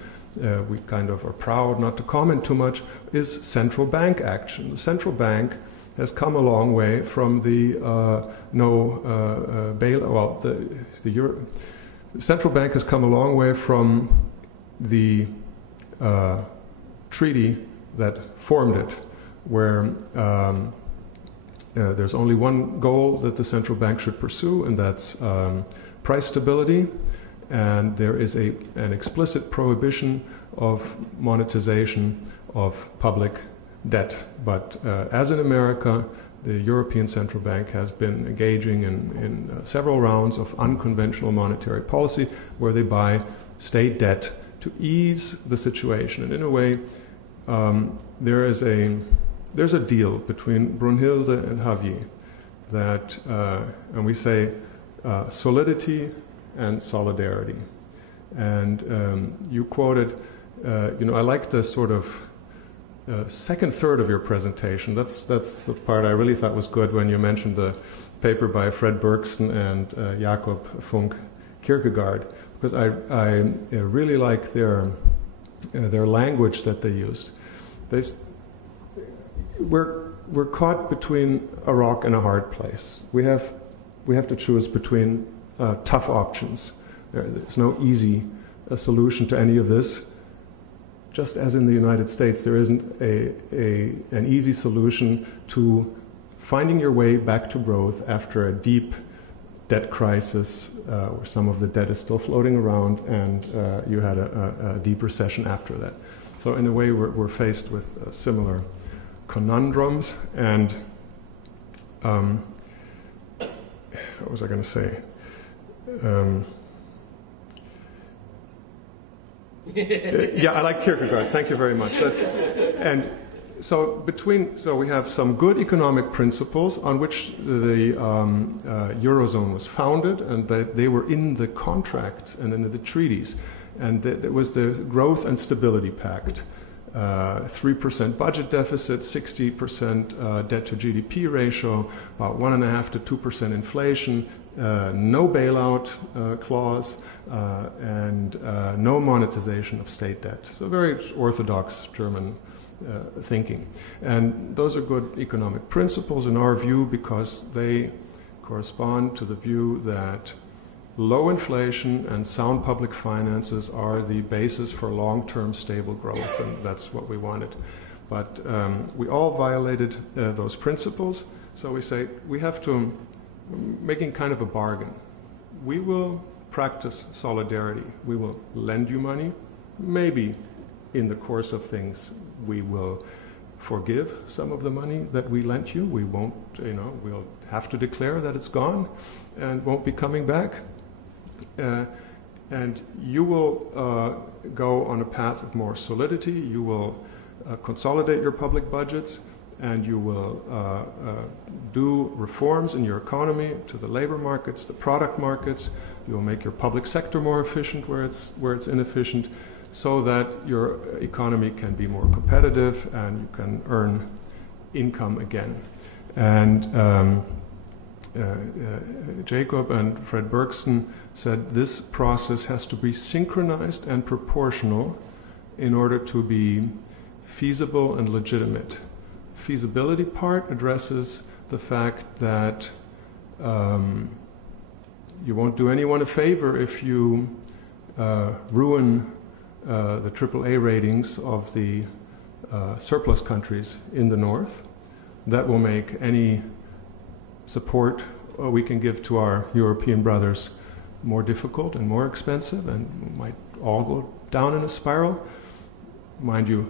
we kind of are proud not to comment too much, is central bank action. The central bank has come a long way from the the central bank has come a long way from the treaty that formed it, where there's only one goal that the central bank should pursue, and that's price stability. And there is an explicit prohibition of monetization of public debt. But as in America, the European Central Bank has been engaging in several rounds of unconventional monetary policy, where they buy state debt to ease the situation. And in a way, there's a deal between Brunhilde and Javier that, and we say solidity and solidarity. And you quoted, I like the sort of second third of your presentation. That's the part I really thought was good when you mentioned the paper by Fred Bergson and Jakob Funk Kierkegaard, because I really like their language that they used. We're caught between a rock and a hard place. We have to choose between tough options. There's no easy solution to any of this. Just as in the United States, there isn't an easy solution to finding your way back to growth after a deep debt crisis, where some of the debt is still floating around, and you had a deep recession after that. So in a way, we're faced with similar conundrums. And what was I going to say? Yeah, I like Kierkegaard. Thank you very much. And so we have some good economic principles on which the Eurozone was founded, and they were in the contracts and in the treaties. And there was the Growth and Stability Pact. 3% budget deficit, 60% debt to GDP ratio, about 1.5% to 2% inflation, no bailout clause, and no monetization of state debt. So very orthodox German thinking. And those are good economic principles in our view because they correspond to the view that low inflation and sound public finances are the basis for long-term stable growth, and that's what we wanted. But we all violated those principles, so we say we have to, making kind of a bargain. We will practice solidarity. We will lend you money. Maybe in the course of things we will forgive some of the money that we lent you. We won't, we'll have to declare that it's gone and won't be coming back. And you will go on a path of more solidity. You will consolidate your public budgets, and you will do reforms in your economy to the labor markets, the product markets. You will make your public sector more efficient where it's inefficient, so that your economy can be more competitive and you can earn income again. And Jacob and Fred Bergson said this process has to be synchronized and proportional in order to be feasible and legitimate. Feasibility part addresses the fact that you won't do anyone a favor if you ruin the AAA ratings of the surplus countries in the north. That will make any support we can give to our European brothers more difficult and more expensive, and might all go down in a spiral. Mind you,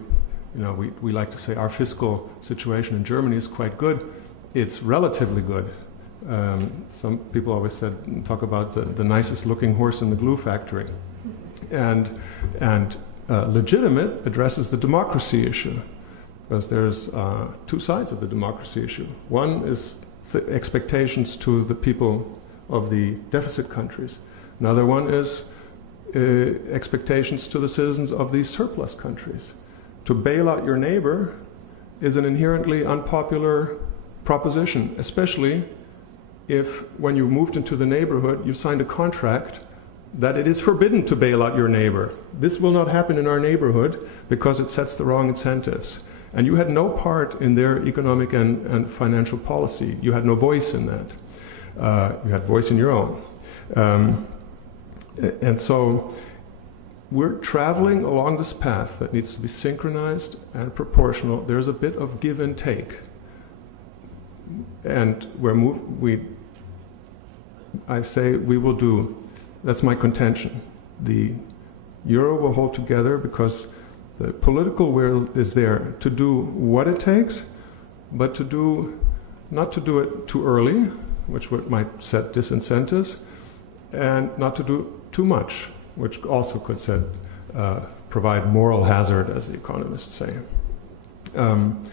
we like to say our fiscal situation in Germany is quite good. It's relatively good. Some people always talk about the nicest looking horse in the glue factory. And legitimate addresses the democracy issue, because there's two sides of the democracy issue. One is the expectations to the people of the deficit countries. Another one is expectations to the citizens of the surplus countries. To bail out your neighbor is an inherently unpopular proposition, especially if when you moved into the neighborhood you signed a contract that it is forbidden to bail out your neighbor. This will not happen in our neighborhood because it sets the wrong incentives. And you had no part in their economic and financial policy. You had no voice in that. You had voice in your own. And so we're traveling along this path that needs to be synchronized and proportional. There's a bit of give and take. And I say we will do, that's my contention. The euro will hold together because the political will is there to do what it takes, but not to do it too early, which might set disincentives, and not to do too much, which also could provide moral hazard, as the economists say. And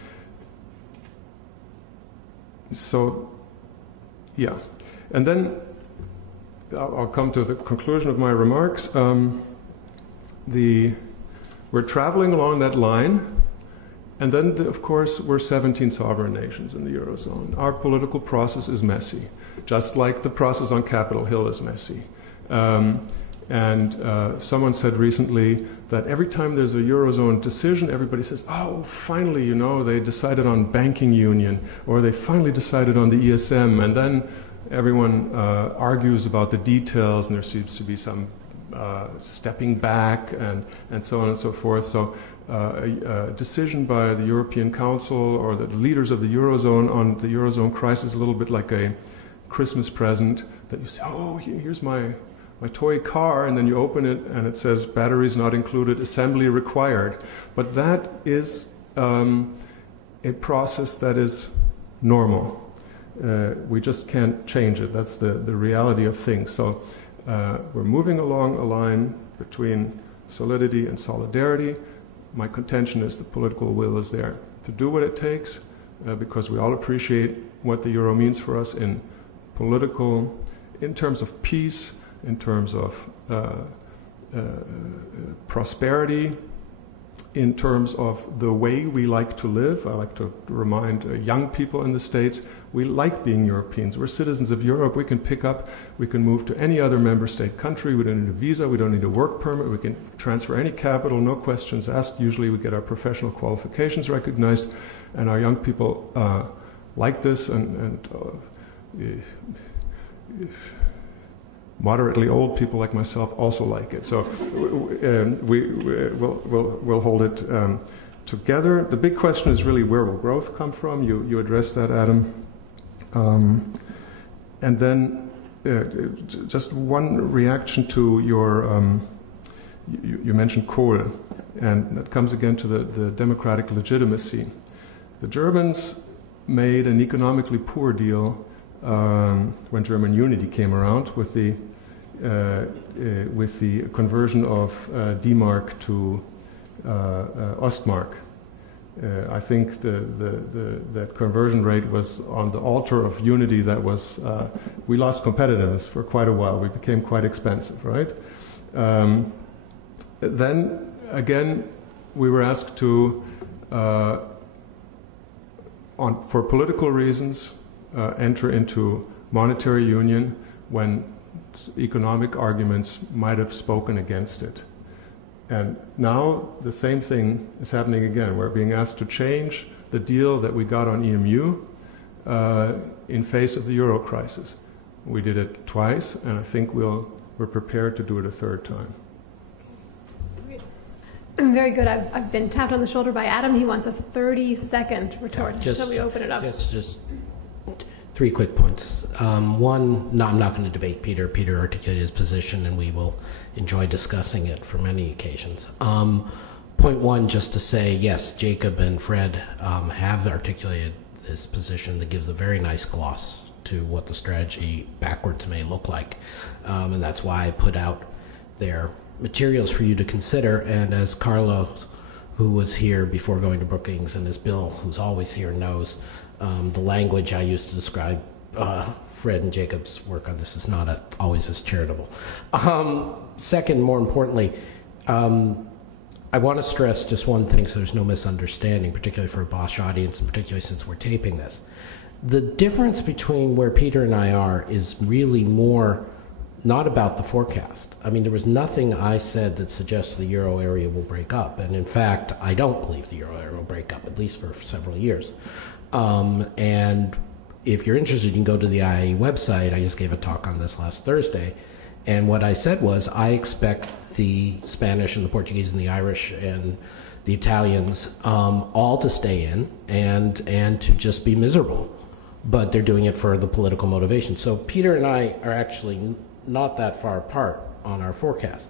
then I'll come to the conclusion of my remarks. We're traveling along that line, and then, of course, we're 17 sovereign nations in the Eurozone. Our political process is messy, just like the process on Capitol Hill is messy. Someone said recently that every time there's a Eurozone decision, everybody says, oh, finally, they decided on banking union, or they finally decided on the ESM, and then everyone argues about the details, and there seems to be some stepping back and so on and so forth. So a decision by the European Council or the leaders of the Eurozone on the Eurozone crisis is a little bit like a Christmas present that you say, oh, here's my toy car, and then you open it and it says batteries not included, assembly required. But that is a process that is normal. We just can't change it. That's the reality of things. So We're moving along a line between solidity and solidarity. My contention is the political will is there to do what it takes, because we all appreciate what the euro means for us in terms of peace, in terms of prosperity, in terms of the way we like to live. I like to remind young people in the States, we like being Europeans. We're citizens of Europe. We can pick up, we can move to any other member state country. We don't need a visa. We don't need a work permit. We can transfer any capital, no questions asked. Usually we get our professional qualifications recognized, and our young people like this, and moderately old people like myself also like it. So we'll hold it together. The big question is really, where will growth come from? You addressed that, Adam. And then just one reaction to your, you mentioned coal, and that comes again to the democratic legitimacy. The Germans made an economically poor deal when German unity came around with the conversion of D-Mark to Ostmark. I think that conversion rate was on the altar of unity. That was, we lost competitiveness for quite a while. We became quite expensive, right? Then again, we were asked to, for political reasons, enter into monetary union when economic arguments might have spoken against it. And now the same thing is happening again. We're being asked to change the deal that we got on EMU in face of the euro crisis. We did it twice, and I think we're prepared to do it a third time. Very good. I've been tapped on the shoulder by Adam. He wants a 30-second retort, so we open it up. Just 3 quick points. One, no, I'm not going to debate Peter. Peter articulated his position, and we will enjoy discussing it for many occasions. Point 1, just to say, yes, Jacob and Fred have articulated this position that gives a very nice gloss to what the strategy backwards may look like. And that's why I put out their materials for you to consider. And as Carlos, who was here before going to Brookings, and as Bill, who's always here, knows, the language I use to describe Fred and Jacob's work on this is not always as charitable. Second, more importantly, I want to stress just one thing so there's no misunderstanding, particularly for a Bosch audience, and particularly since we're taping this. The difference between where Peter and I are is really more not about the forecast. I mean, there was nothing I said that suggests the euro area will break up. And in fact, I don't believe the euro area will break up, at least for several years. And if you're interested, you can go to the IAE website. I just gave a talk on this last Thursday. And what I said was, I expect the Spanish and the Portuguese and the Irish and the Italians all to stay in and to just be miserable. But they're doing it for the political motivation. So Peter and I are actually not that far apart on our forecast.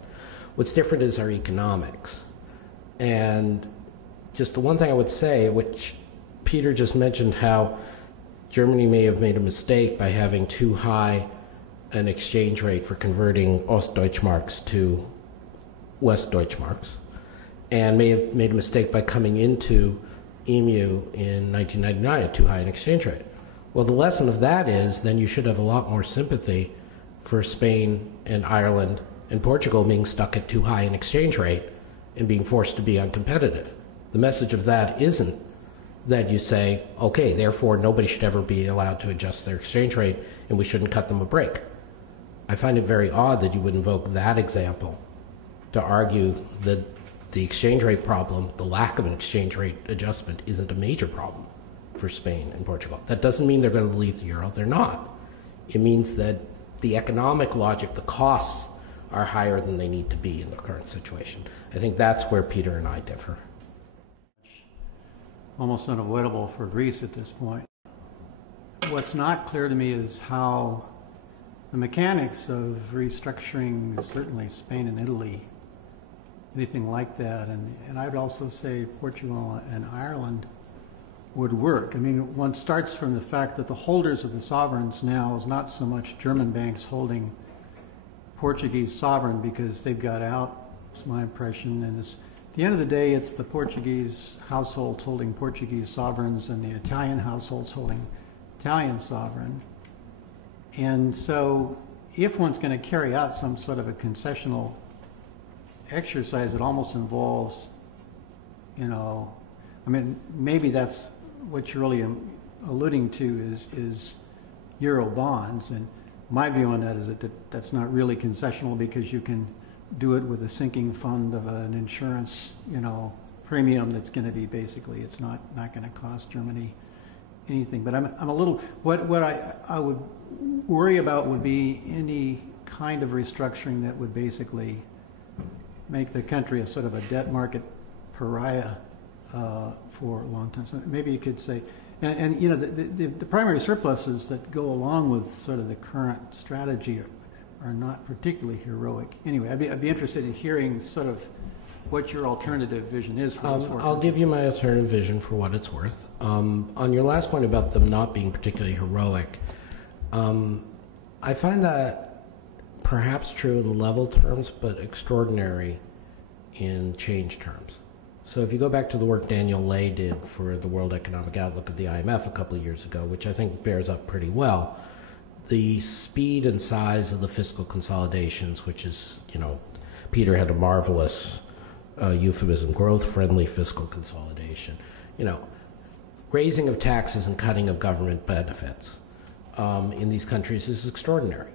What's different is our economics. And just the one thing I would say, which Peter just mentioned, how Germany may have made a mistake by having too high an exchange rate for converting Ostdeutschmarks to Westdeutschmarks, and may have made a mistake by coming into EMU in 1999 at too high an exchange rate. Well, the lesson of that is then you should have a lot more sympathy for Spain and Ireland and Portugal being stuck at too high an exchange rate and being forced to be uncompetitive. The message of that isn't that you say, okay, therefore nobody should ever be allowed to adjust their exchange rate and we shouldn't cut them a break. I find it very odd that you would invoke that example to argue that the exchange rate problem, the lack of an exchange rate adjustment, isn't a major problem for Spain and Portugal. That doesn't mean they're going to leave the euro. They're not. It means that the economic logic, the costs, are higher than they need to be in the current situation. I think that's where Peter and I differ. Almost unavoidable for Greece at this point. What's not clear to me is how the mechanics of restructuring, certainly Spain and Italy, anything like that, and I'd also say Portugal and Ireland would work. I mean, one starts from the fact that the holders of the sovereigns now is not so much German banks holding Portuguese sovereign because they've got out, it's my impression, and it's, at the end of the day, it's the Portuguese households holding Portuguese sovereigns and the Italian households holding Italian sovereign. And so if one's going to carry out some sort of a concessional exercise, it almost involves, you know, I mean, maybe that's what you're really alluding to is Euro bonds. And my view on that is that that's not really concessional because you can do it with a sinking fund of an insurance, you know, premium that's going to be basically, it's not going to cost Germany anything. But I'm a little, what I would worry about would be any kind of restructuring that would basically make the country a sort of a debt market pariah for a long time. So maybe you could say, and you know, the primary surpluses that go along with sort of the current strategy are not particularly heroic. Anyway, I'd be interested in hearing sort of what your alternative vision is for this work. I'll give you my alternative vision for what it's worth. On your last point about them not being particularly heroic, I find that perhaps true in level terms, but extraordinary in change terms. So if you go back to the work Daniel Lay did for the World Economic Outlook of the IMF a couple of years ago, which I think bears up pretty well, the speed and size of the fiscal consolidations, which is, you know, Peter had a marvelous euphemism, growth-friendly fiscal consolidation. You know, raising of taxes and cutting of government benefits in these countries is extraordinary.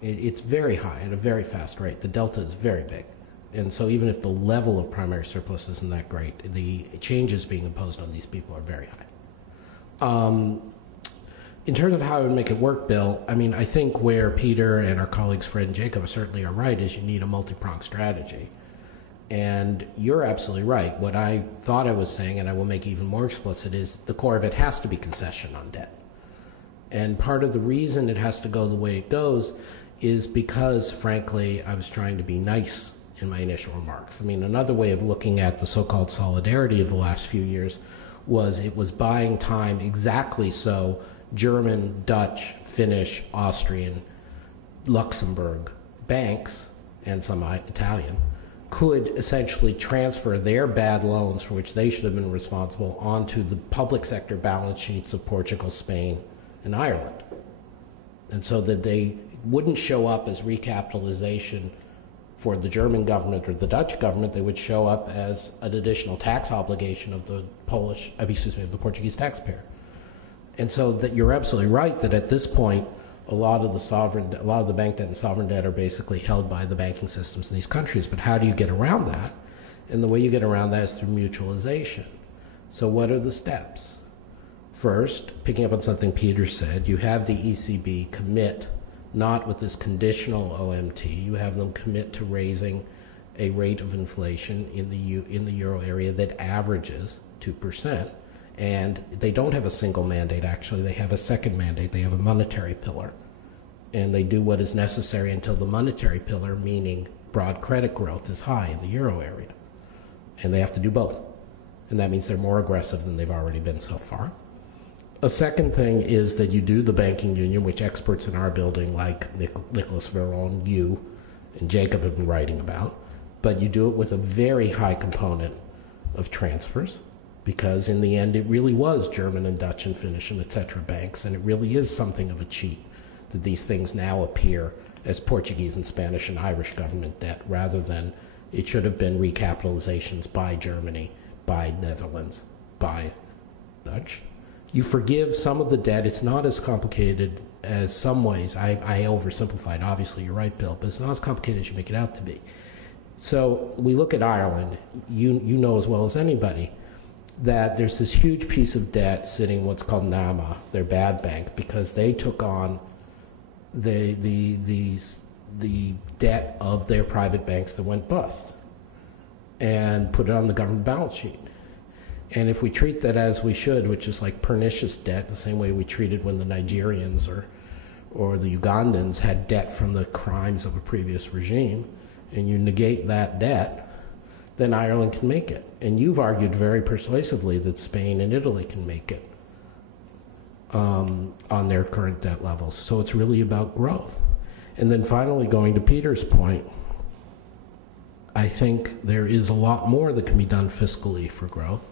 It's very high at a very fast rate. The delta is very big. And so even if the level of primary surplus isn't that great, the changes being imposed on these people are very high. In terms of how I would make it work, Bill, I mean, I think where Peter and our colleagues Fred and Jacob certainly are right is you need a multi-pronged strategy. And you're absolutely right. What I thought I was saying, and I will make even more explicit, is the core of it has to be concession on debt. And part of the reason it has to go the way it goes is because, frankly, I was trying to be nice in my initial remarks. I mean, another way of looking at the so-called solidarity of the last few years was it was buying time exactly so German, Dutch, Finnish, Austrian, Luxembourg banks, and some Italian, could essentially transfer their bad loans for which they should have been responsible onto the public sector balance sheets of Portugal, Spain, and Ireland. And so that they wouldn't show up as recapitalization for the German government or the Dutch government, they would show up as an additional tax obligation of the of the Portuguese taxpayer. And so that you're absolutely right that at this point, a lot of the bank debt and sovereign debt are basically held by the banking systems in these countries. But how do you get around that? And the way you get around that is through mutualization. So what are the steps? First, picking up on something Peter said, you have the ECB commit, not with this conditional OMT, you have them commit to raising a rate of inflation in the euro area that averages 2%. And they don't have a single mandate, actually. They have a second mandate. They have a monetary pillar. And they do what is necessary until the monetary pillar, meaning broad credit growth, is high in the euro area. And they have to do both. And that means they're more aggressive than they've already been so far. A second thing is that you do the banking union, which experts in our building like Nicholas Veron, you, and Jacob have been writing about. But you do it with a very high component of transfers, because in the end it really was German and Dutch and Finnish and et cetera banks, and it really is something of a cheat that these things now appear as Portuguese and Spanish and Irish government debt rather than it should have been recapitalizations by Germany, by Netherlands, by Dutch. You forgive some of the debt. It's not as complicated as some ways. I oversimplified. Obviously, you're right, Bill, but it's not as complicated as you make it out to be. So we look at Ireland. You know as well as anybody that there's this huge piece of debt sitting in what's called NAMA, their bad bank, because they took on the debt of their private banks that went bust and put it on the government balance sheet. And if we treat that as we should, which is like pernicious debt, the same way we treated when the Nigerians or the Ugandans had debt from the crimes of a previous regime, and you negate that debt, then Ireland can make it. And you've argued very persuasively that Spain and Italy can make it on their current debt levels. So it's really about growth. And then finally, going to Peter's point, I think there is a lot more that can be done fiscally for growth.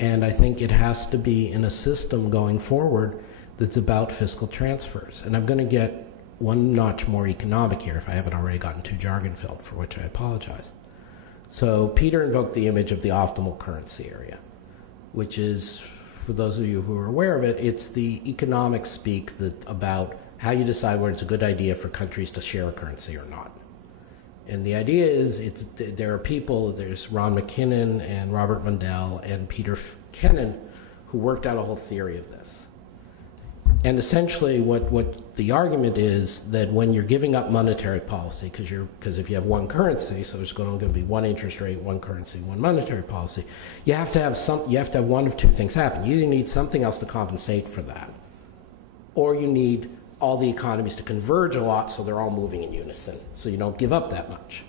And I think it has to be in a system going forward that's about fiscal transfers. And I'm going to get one notch more economic here if I haven't already gotten too jargon-filled, for which I apologize. So Peter invoked the image of the optimal currency area, which is, for those of you who are aware of it, it's the economic speak that about how you decide whether it's a good idea for countries to share a currency or not. And the idea is there are people, there's Ron McKinnon and Robert Mundell and Peter Kennan, who worked out a whole theory of this. And essentially what the argument is that when you're giving up monetary policy, because if you have one currency, so there's going to be one interest rate, one currency, one monetary policy, you have to have one of two things happen. You either need something else to compensate for that, or you need all the economies to converge a lot so they're all moving in unison, so you don't give up that much.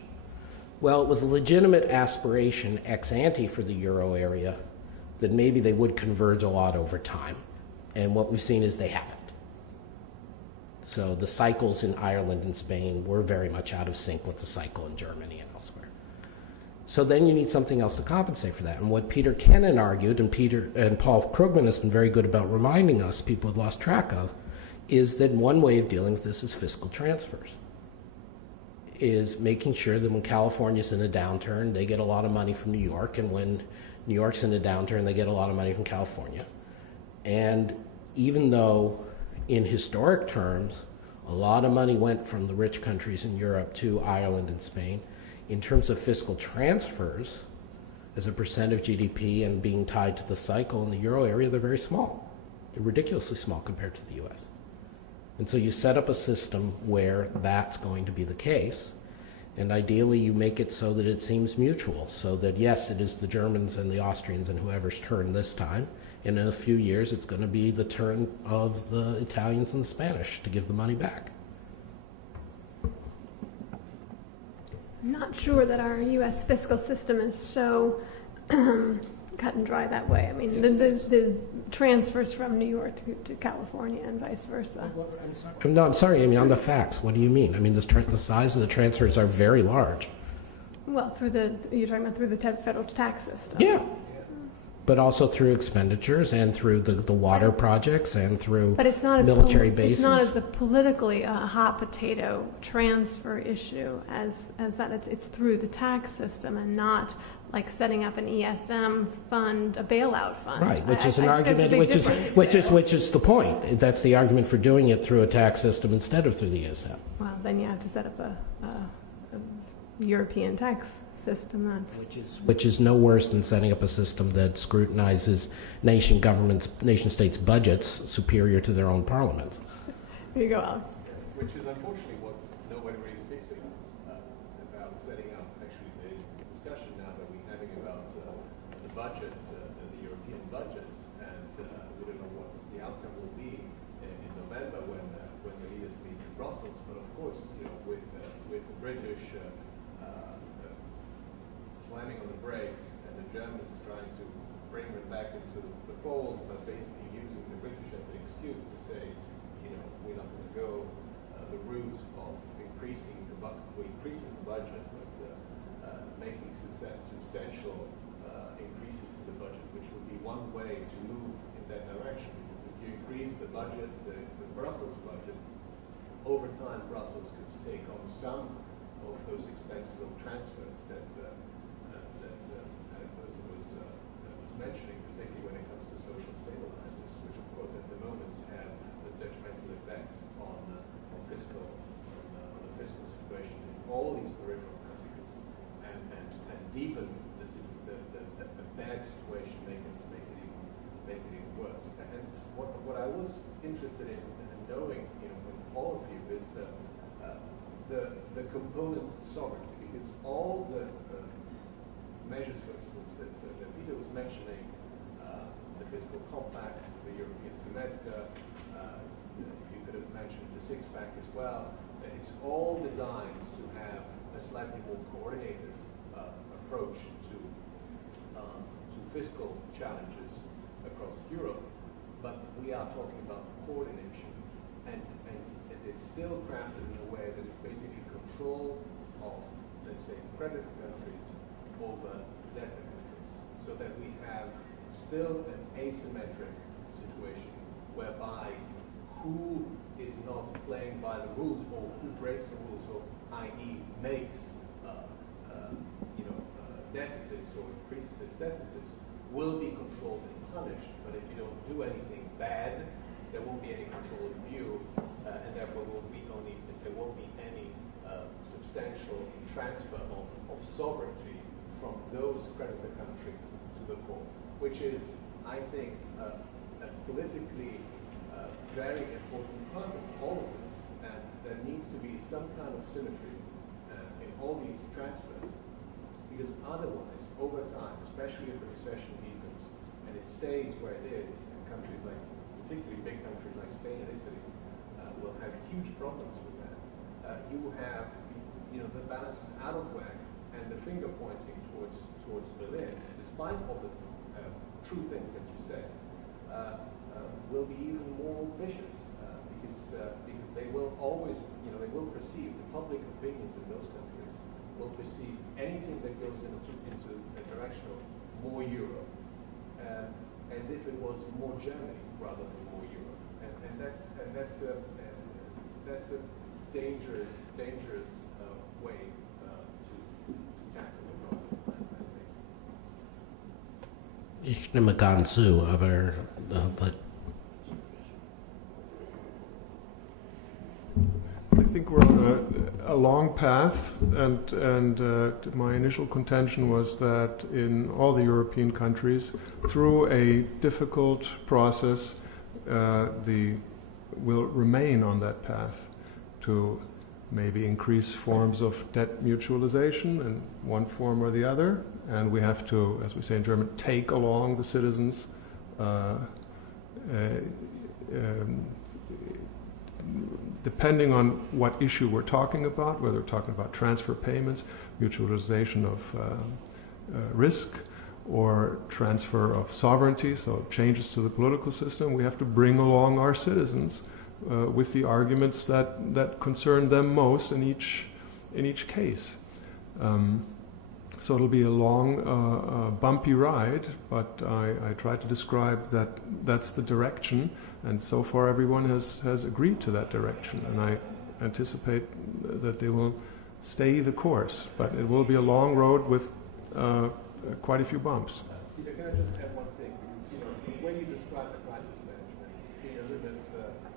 Well, it was a legitimate aspiration ex ante for the euro area that maybe they would converge a lot over time. And what we've seen is they haven't. So the cycles in Ireland and Spain were very much out of sync with the cycle in Germany and elsewhere. So then you need something else to compensate for that. And what Peter Kennan argued, and Paul Krugman has been very good about reminding us, people have lost track of, is that one way of dealing with this is fiscal transfers. Is making sure that when California's in a downturn, they get a lot of money from New York, and when New York's in a downturn, they get a lot of money from California. And even though in historic terms, a lot of money went from the rich countries in Europe to Ireland and Spain, in terms of fiscal transfers, as a percent of GDP and being tied to the cycle in the euro area, they're very small. They're ridiculously small compared to the US. And so you set up a system where that's going to be the case, and ideally you make it so that it seems mutual, so that yes, it is the Germans and the Austrians and whoever's turn this time, and in a few years it's going to be the turn of the Italians and the Spanish to give the money back. I'm not sure that our U.S. fiscal system is so cut and dry that way. I mean, the transfers from New York to California and vice versa. No, I'm sorry, Amy, on the facts, what do you mean? I mean, the size of the transfers are very large. Well, you're talking about through the federal tax system. Yeah. But also through expenditures and through the water projects and through military bases. It's not as a politically hot potato transfer issue as that. It's through the tax system and not like setting up an ESM fund, a bailout fund. Right, which is an argument, which is the point. That's the argument for doing it through a tax system instead of through the ESM. Well, then you have to set up a European tax system. Which is no worse than setting up a system that scrutinizes nation states' budgets superior to their own parliaments. Here you go, Alex. Which is unfortunately what nobody really speaks about setting up. Actually, there is this discussion now that we're having about the budgets, the European budgets, and we don't know what the outcome will be in November when the leaders meet in Brussels. But of course, with the British slamming on the brakes and the Germans trying to bring them back into the fold, but basically using the British as an excuse to say, we're not going to go the route of increasing the budget, but making substantial increases to the budget, which would be one way to move in that direction. Because if you increase the budgets, the Brussels budget, over time Brussels could take on some of those expenses of transfers that was mentioning, particularly when it comes to social stabilizers, which of course at the moment have the detrimental effects on the fiscal situation in all these peripheral countries, and deepen the bad situation, make it even worse. And what I was interested in knowing, from all of you, is the component sovereignty, because all the measures, for instance, that Peter was mentioning, the fiscal compact, the European semester, you could have mentioned the six-pack as well, it's all designed to have a slightly more coordinated approach to fiscal challenges across Europe, but we are talking about coordination, and it is still crafted in a way creditor countries over debtor countries, so that we have still an asymmetric situation whereby who is not playing by the rules or who breaks the rules, or i.e. makes deficits or increases its deficits, will be controlled and punished. But if you don't do anything bad, there won't be any control of you, and therefore there won't be any substantial transfer of sovereignty from those creditor countries to the core, which is, I think, a politically very important part of all of this, and there needs to be some kind of symmetry in all these transfers, because otherwise, over time, especially if the recession deepens and it stays where it is, and countries like, particularly big countries like Spain and Italy, will have huge problems with that. You have, the balance is out of whack, and the finger pointing towards Berlin, despite all the true things that you said, will be even more vicious because they will always, they will perceive, the public opinions in those countries will perceive anything that goes into the direction of more Europe as if it was more Germany rather than more Europe, and that's a dangerous way to tackle the problem, I think. Ich stimme ganz zu, aber I think we're on a long path, and my initial contention was that in all the European countries, through a difficult process, will remain on that path to maybe increase forms of debt mutualization in one form or the other, and we have to, as we say in German, take along the citizens depending on what issue we're talking about, whether we're talking about transfer payments, mutualization of risk, or transfer of sovereignty, so changes to the political system, we have to bring along our citizens with the arguments that concern them most in each case. So it'll be a long, bumpy ride, but I try to describe that's the direction, and so far everyone has agreed to that direction, and I anticipate that they will stay the course, but it will be a long road with quite a few bumps. Peter, can I just add one thing? Because when you describe the crisis management, it's been a little bit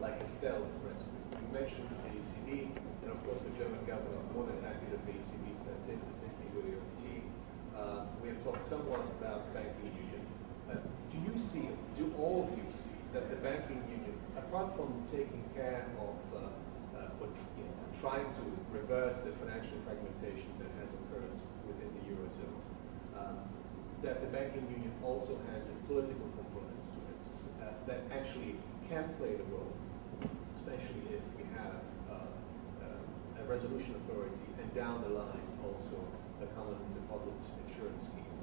like a stealth recipe. You mentioned the ECB, and of course the German government is more than happy that the ECB stepped in, particularly with the OT. We have talked somewhat about banking union. Do all of you see that the banking union, apart from taking care of trying to reverse the financial fragmentation that has occurred within the Eurozone, that the banking union also has a political component to it that actually can play the role, especially if we have a resolution authority and down the line also a common deposit insurance scheme,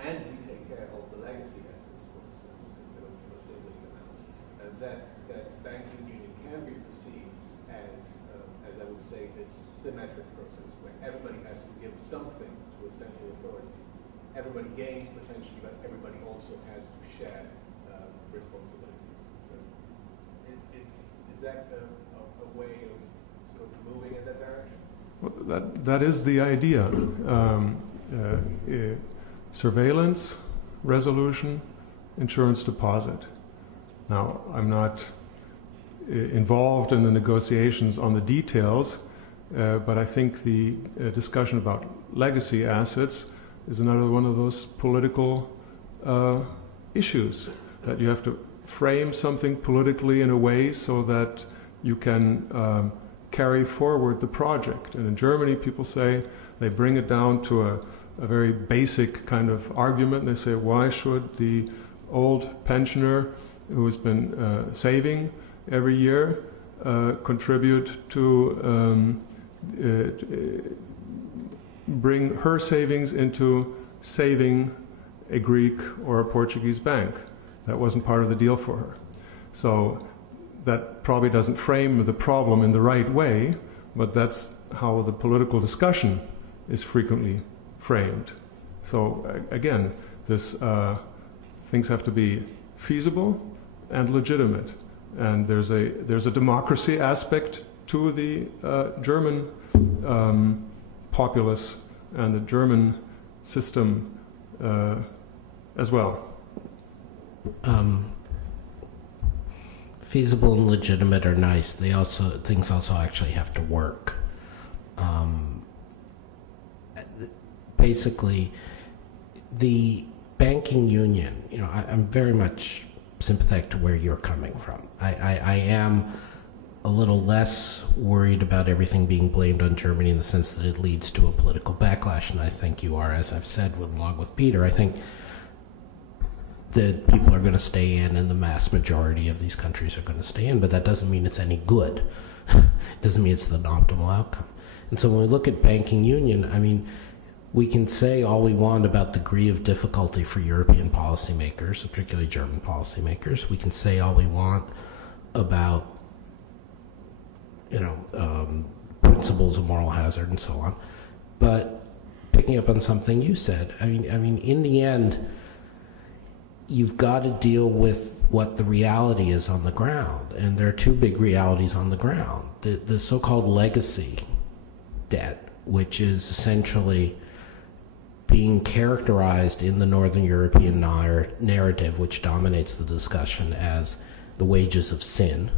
and we take care of the legacy assets, for instance, instead of singling them out. That banking union can be perceived as I would say, this symmetric process where everybody has to give something to a central authority. Everybody gains potentially, but everybody also has to share responsibilities. Is that a way of sort of moving in that direction? Well, that is the idea. Surveillance, resolution, insurance deposit. Now, I'm not involved in the negotiations on the details, but I think the discussion about legacy assets is another one of those political issues, that you have to frame something politically in a way so that you can carry forward the project. And in Germany, people say, they bring it down to a very basic kind of argument. They say, why should the old pensioner who has been saving every year contribute to bring her savings into saving a Greek or a Portuguese bank? That wasn't part of the deal for her. So that probably doesn't frame the problem in the right way, but that's how the political discussion is frequently framed. So again, this things have to be feasible and legitimate, and there's a democracy aspect to the German populace and the German system as well. Feasible and legitimate are nice. Things also actually have to work. Basically, the banking union, I'm very much sympathetic to where you're coming from. I am a little less worried about everything being blamed on Germany in the sense that it leads to a political backlash, and I think you are, as I've said, along with Peter. I think that people are going to stay in, and the mass majority of these countries are going to stay in, but that doesn't mean it's any good. It doesn't mean it's the optimal outcome. And so when we look at banking union, we can say all we want about the degree of difficulty for European policymakers, particularly German policymakers. We can say all we want about principles of moral hazard and so on. But picking up on something you said, in the end, you've got to deal with what the reality is on the ground. And there are two big realities on the ground. The so-called legacy debt, which is essentially being characterized in the Northern European narrative, which dominates the discussion as the wages of sin,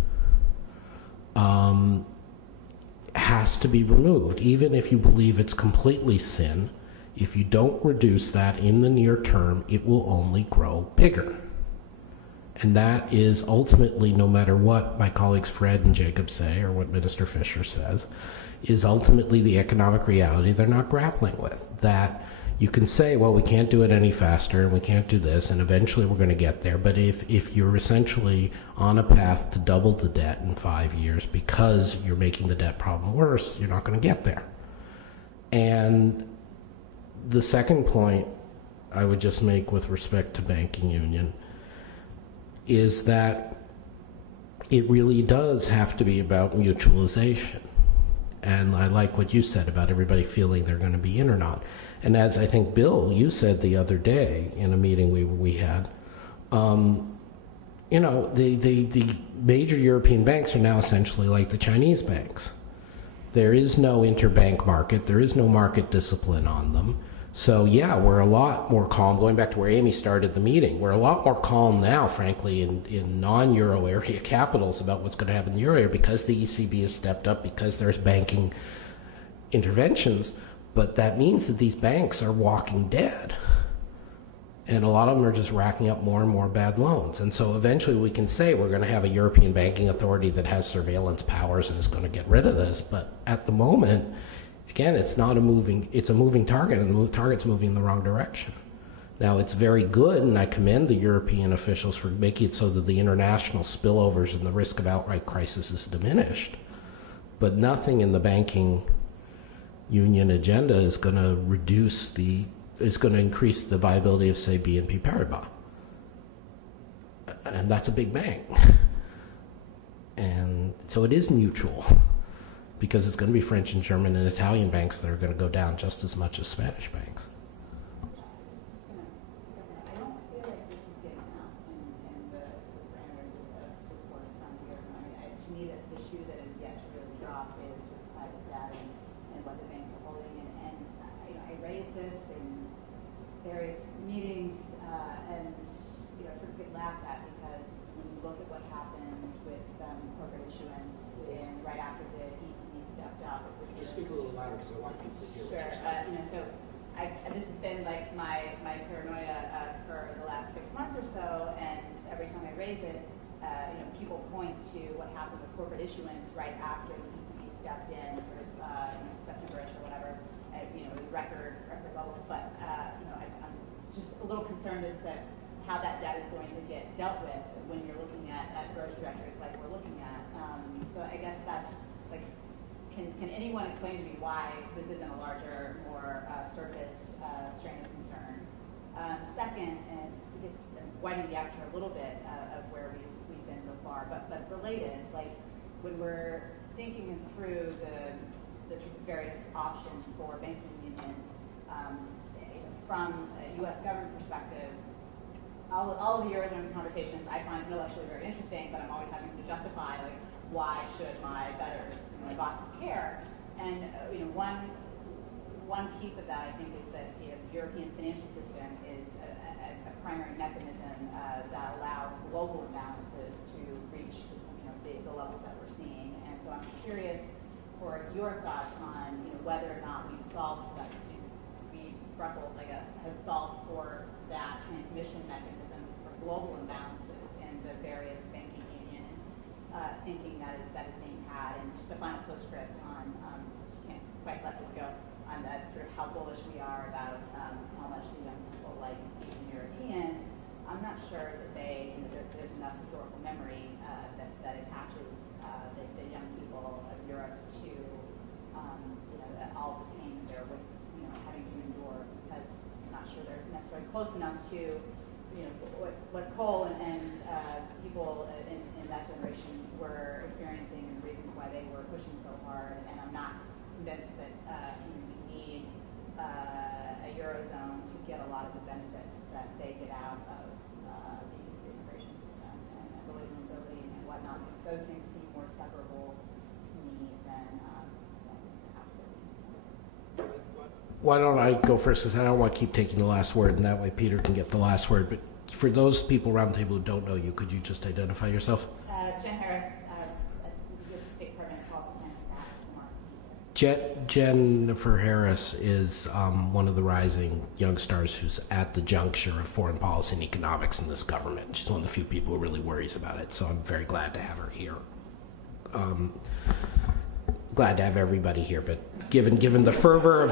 has to be removed. Even if you believe it's completely sin, if you don't reduce that in the near term, it will only grow bigger. And that is ultimately, no matter what my colleagues Fred and Jacob say, or what Minister Fischer says, is ultimately the economic reality they're not grappling with. That you can say, well, we can't do it any faster, and we can't do this, and eventually we're going to get there. But if you're essentially on a path to double the debt in 5 years because you're making the debt problem worse, you're not going to get there. And the second point I would just make with respect to banking union is that it really does have to be about mutualization. And I like what you said about everybody feeling they're going to be in or not. And as I think, Bill, you said the other day in a meeting we had, the major European banks are now essentially like the Chinese banks. There is no interbank market. There is no market discipline on them. So, yeah, we're a lot more calm. Going back to where Amy started the meeting, we're a lot more calm now, frankly, in non-euro area capitals about what's going to happen in the euro area because the ECB has stepped up, because there's banking interventions. But that means that these banks are walking dead. And a lot of them are just racking up more and more bad loans. And so eventually we can say we're going to have a European banking authority that has surveillance powers and is going to get rid of this. But at the moment, again, it's a moving target, and the target's moving in the wrong direction. Now, it's very good, and I commend the European officials for making it so that the international spillovers and the risk of outright crisis is diminished. But nothing in the banking union agenda is going to increase the viability of, say, BNP Paribas. And that's a big bank. And so it is mutual, because it's going to be French and German and Italian banks that are going to go down just as much as Spanish banks. I don't feel like this is getting out in the sort of parameters of discourse from here. To me, that the shoe that is yet to really drop is sort of private debt and what the banks are holding. And I raised this in various meetings and sort of get laughed at, because when you look at what happened with corporate issuance right after the ECB stepped up, it was. Can you speak a little louder because I want people to hear what you're saying? So this has been like my paranoia for the last 6 months or so, and every time I raise it, people point to what happened with corporate issuance right after the ECB stepped in, sort of September-ish or whatever, record levels. But I'm just a little concerned as to how that debt is going to get dealt with when you're looking at growth trajectories like we're looking at. So I guess that's like, can anyone explain to me why this isn't a larger, more surfaced strain of concern? Second, and it's widening the aperture a little bit of where we've been so far, but related, like when we're thinking through the various options for banking union all of the Eurozone conversations I find intellectually very interesting, but I'm always having to justify, like, why should my betters, my bosses care? And one piece of that, I think, is that the European financial system is a primary mechanism that allows global imbalances to reach the levels that we're seeing. And so I'm curious for your thoughts on whether or not we've solved that. Brussels, I guess, has solved for that transmission mechanism for global imbalances in the various banking union thinking that is being had. And just a final postscript on, just can't quite let this go, on that sort of how bullish we are about how much the young people like being European. I'm not sure that there's enough historical memory that attaches the young people of Europe to all the pain they're with, having to endure, because I'm not sure they're necessarily close enough to, what Cole and people in that generation were experiencing and the reasons why they were pushing so hard. And I'm not convinced that we need a Eurozone to get a lot of the benefits that they get out of the immigration system and ability to mobility and whatnot, because those things seem more separable to me than perhaps they're. Why don't I go first, because I don't want to keep taking the last word, and that way Peter can get the last word. But for those people around the table who don't know you, could you just identify yourself? Jen Harris, State Department Policy Planning Staff. Jennifer Harris is one of the rising young stars who's at the juncture of foreign policy and economics in this government. She's one of the few people who really worries about it, so I'm very glad to have her here. Glad to have everybody here, but given the fervor of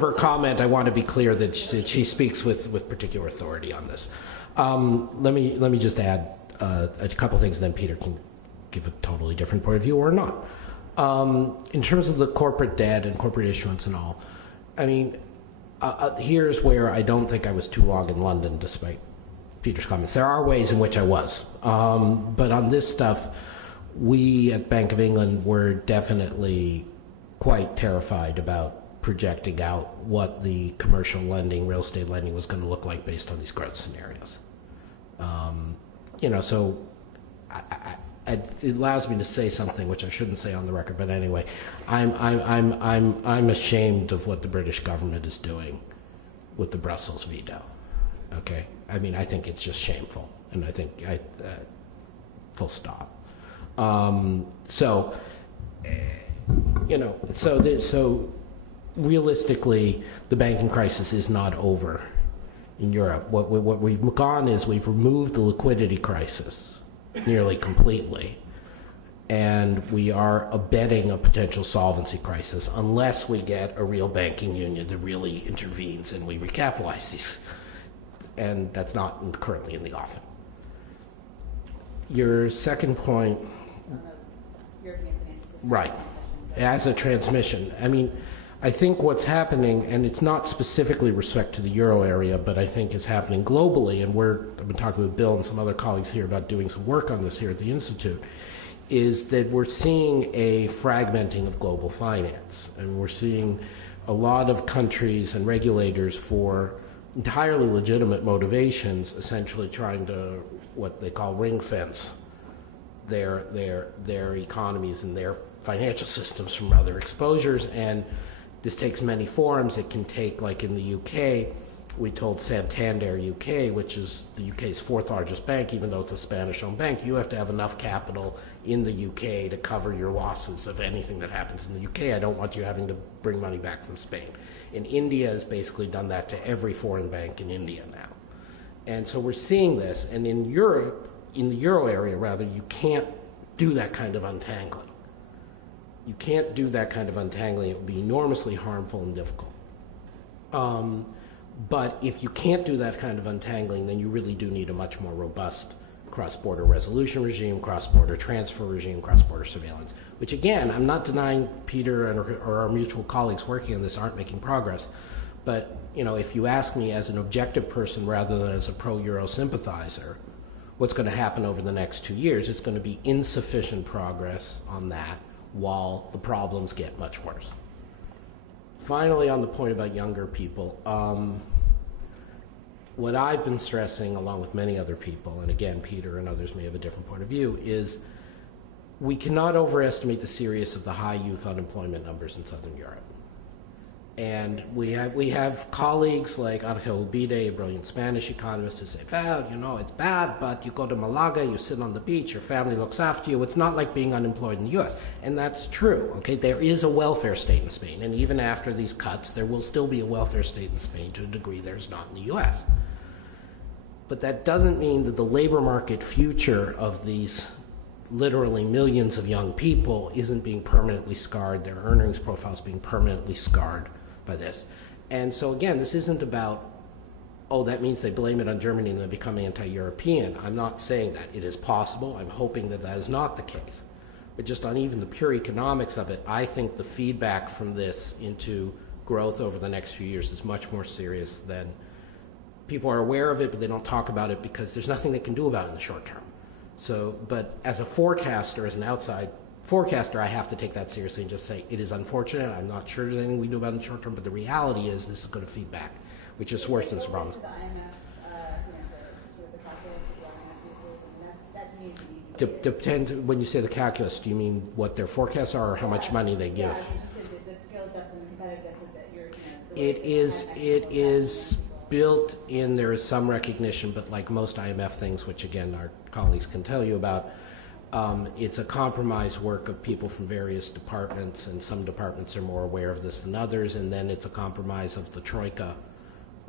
her comment, I want to be clear that she speaks with particular authority on this. Let me just add a couple things, and then Peter can give a totally different point of view or not. In terms of the corporate debt and corporate issuance and all, I mean, here's where I don't think I was too long in London, despite Peter's comments. There are ways in which I was, but on this stuff, we at Bank of England were definitely quite terrified about projecting out what the commercial lending, real estate lending was going to look like based on these growth scenarios. So it allows me to say something which I shouldn't say on the record, but anyway, I'm ashamed of what the British government is doing with the Brussels veto. Okay, I mean, I think it's just shameful, and I think full stop. So realistically, the banking crisis is not over in Europe. What we've gone is we've removed the liquidity crisis nearly completely, and we are abetting a potential solvency crisis unless we get a real banking union that really intervenes and we recapitalize these. And that's not currently in the offing. Your second point, European financial system. right, as a transmission. I mean, I think what's happening, and it's not specifically with respect to the euro area, but I think is happening globally, and I've been talking with Bill and some other colleagues here about doing some work on this here at the Institute, is that we're seeing a fragmenting of global finance. And we're seeing a lot of countries and regulators for entirely legitimate motivations essentially trying to, what they call ring fence their economies and their financial systems from other exposures. And this takes many forms. It can take, like in the UK, we told Santander UK, which is the UK's fourth largest bank, even though it's a Spanish-owned bank, you have to have enough capital in the UK to cover your losses of anything that happens in the UK. I don't want you having to bring money back from Spain. And India has basically done that to every foreign bank in India now. And so we're seeing this, and in Europe, in the euro area rather, you can't do that kind of untangling. You can't do that kind of untangling. It would be enormously harmful and difficult. But if you can't do that kind of untangling, then you really do need a much more robust cross-border resolution regime, cross-border transfer regime, cross-border surveillance, which again, I'm not denying Peter or our mutual colleagues working on this aren't making progress. But if you ask me as an objective person rather than as a pro-Euro sympathizer, what's going to happen over the next 2 years, it's going to be insufficient progress on that while the problems get much worse. Finally, on the point about younger people, what I've been stressing, along with many other people, and again, Peter and others may have a different point of view, is we cannot overestimate the seriousness of the high youth unemployment numbers in Southern Europe. And we have colleagues like Houpt Medearis, a brilliant Spanish economist, who say, well, you know, it's bad, but you go to Malaga, you sit on the beach, your family looks after you. It's not like being unemployed in the U.S. And that's true, okay? There is a welfare state in Spain, and even after these cuts, there will still be a welfare state in Spain to a degree there's not in the U.S. But that doesn't mean that the labor market future of these literally millions of young people isn't being permanently scarred, their earnings profiles being permanently scarred by this. And so again, this isn't about, oh, that means they blame it on Germany and they become anti-European. I'm not saying that. It is possible. I'm hoping that that is not the case. But just on even the pure economics of it, I think the feedback from this into growth over the next few years is much more serious than people are aware of it, but they don't talk about it because there's nothing they can do about it in the short term. So, but as a forecaster, as an outside forecaster, I have to take that seriously and just say it is unfortunate. I'm not sure there's anything we do about it in the short term, but the reality is this is going to feed back, which is worse than the problem. Depends. When you say the calculus, do you mean what their forecasts are, or how much money they give? The skills depth and the competitiveness that you're. It is built in. There is some recognition, but like most IMF things, which again our colleagues can tell you about. It's a compromise work of people from various departments, and some departments are more aware of this than others, and then it's a compromise of the Troika,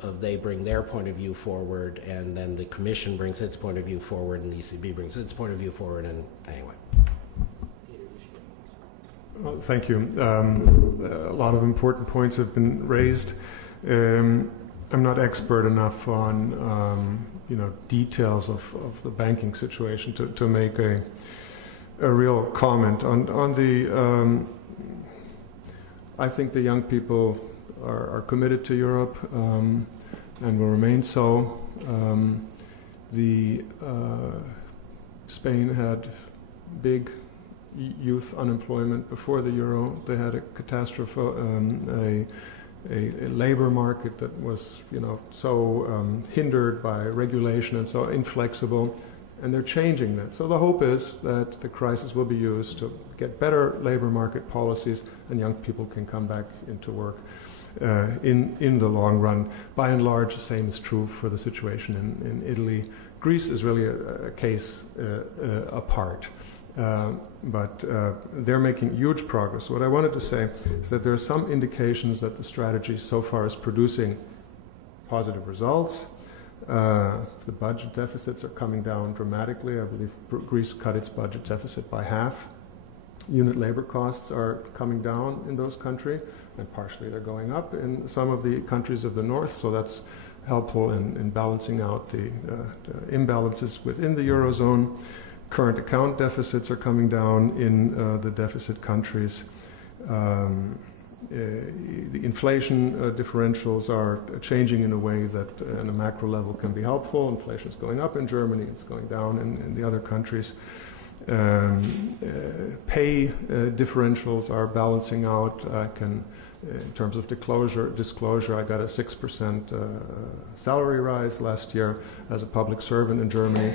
of they bring their point of view forward, and then the Commission brings its point of view forward, and the ECB brings its point of view forward, and anyway. Well, thank you. A lot of important points have been raised. I'm not expert enough on details of the banking situation to make a real comment on the. I think the young people are committed to Europe and will remain so. Spain had big youth unemployment before the euro. They had a catastrophe, a labor market that was, so hindered by regulation and so inflexible, and they're changing that. So the hope is that the crisis will be used to get better labor market policies, and young people can come back into work in the long run. By and large, the same is true for the situation in Italy. Greece is really a case apart. But they're making huge progress. What I wanted to say is that there are some indications that the strategy so far is producing positive results. The budget deficits are coming down dramatically. I believe Greece cut its budget deficit by half. Unit labor costs are coming down in those countries, and partially they're going up in some of the countries of the north, so that's helpful in balancing out the imbalances within the Eurozone. Current account deficits are coming down in the deficit countries. The inflation differentials are changing in a way that on a macro level can be helpful. Inflation is going up in Germany, it's going down in the other countries. Pay differentials are balancing out. In terms of disclosure, I got a 6% salary rise last year as a public servant in Germany.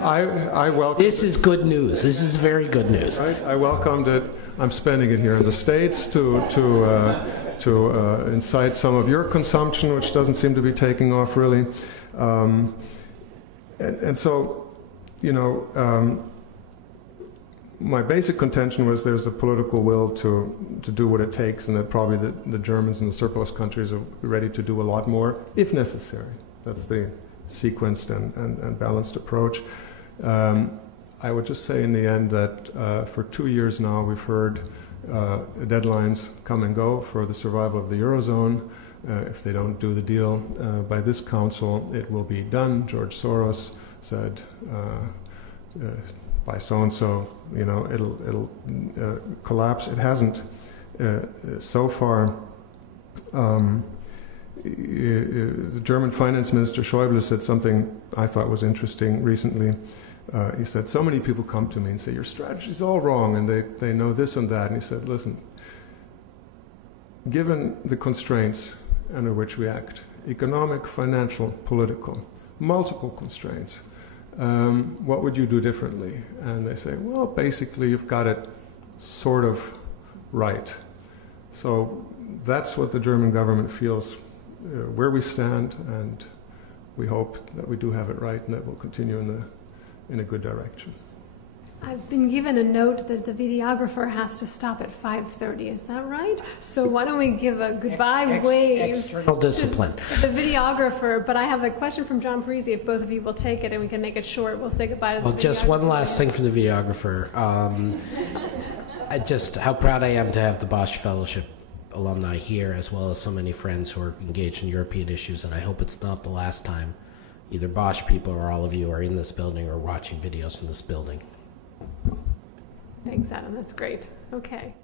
I welcome. This is good news. This is very good news. I welcomed it. I'm spending it here in the States to incite some of your consumption, which doesn't seem to be taking off really. And so, my basic contention was there's a political will to do what it takes, and that probably the Germans and the surplus countries are ready to do a lot more if necessary. That's the sequenced and balanced approach. I would just say in the end that for 2 years now we've heard deadlines come and go for the survival of the Eurozone. If they don't do the deal by this council, it will be done. George Soros said by so-and-so, it'll collapse. It hasn't so far. The German finance minister Schäuble said something I thought was interesting recently. He said, so many people come to me and say, your strategy's all wrong, and they know this and that. And he said, listen, given the constraints under which we act economic, financial, political, multiple constraints. What would you do differently? And they say, well, basically you've got it sort of right. So that's what the German government feels where we stand, and we hope that we do have it right and that we'll continue in a good direction. I've been given a note that the videographer has to stop at 5:30. Is that right? So why don't we give a goodbye wave External discipline. to the videographer? But I have a question from John Parisi. If both of you will take it and we can make it short, we'll say goodbye to the videographer. Just one last thing for the videographer. Just how proud I am to have the Bosch Fellowship alumni here, as well as so many friends who are engaged in European issues, and I hope it's not the last time either Bosch people or all of you are in this building or watching videos from this building. Thanks, Adam. That's great. Okay.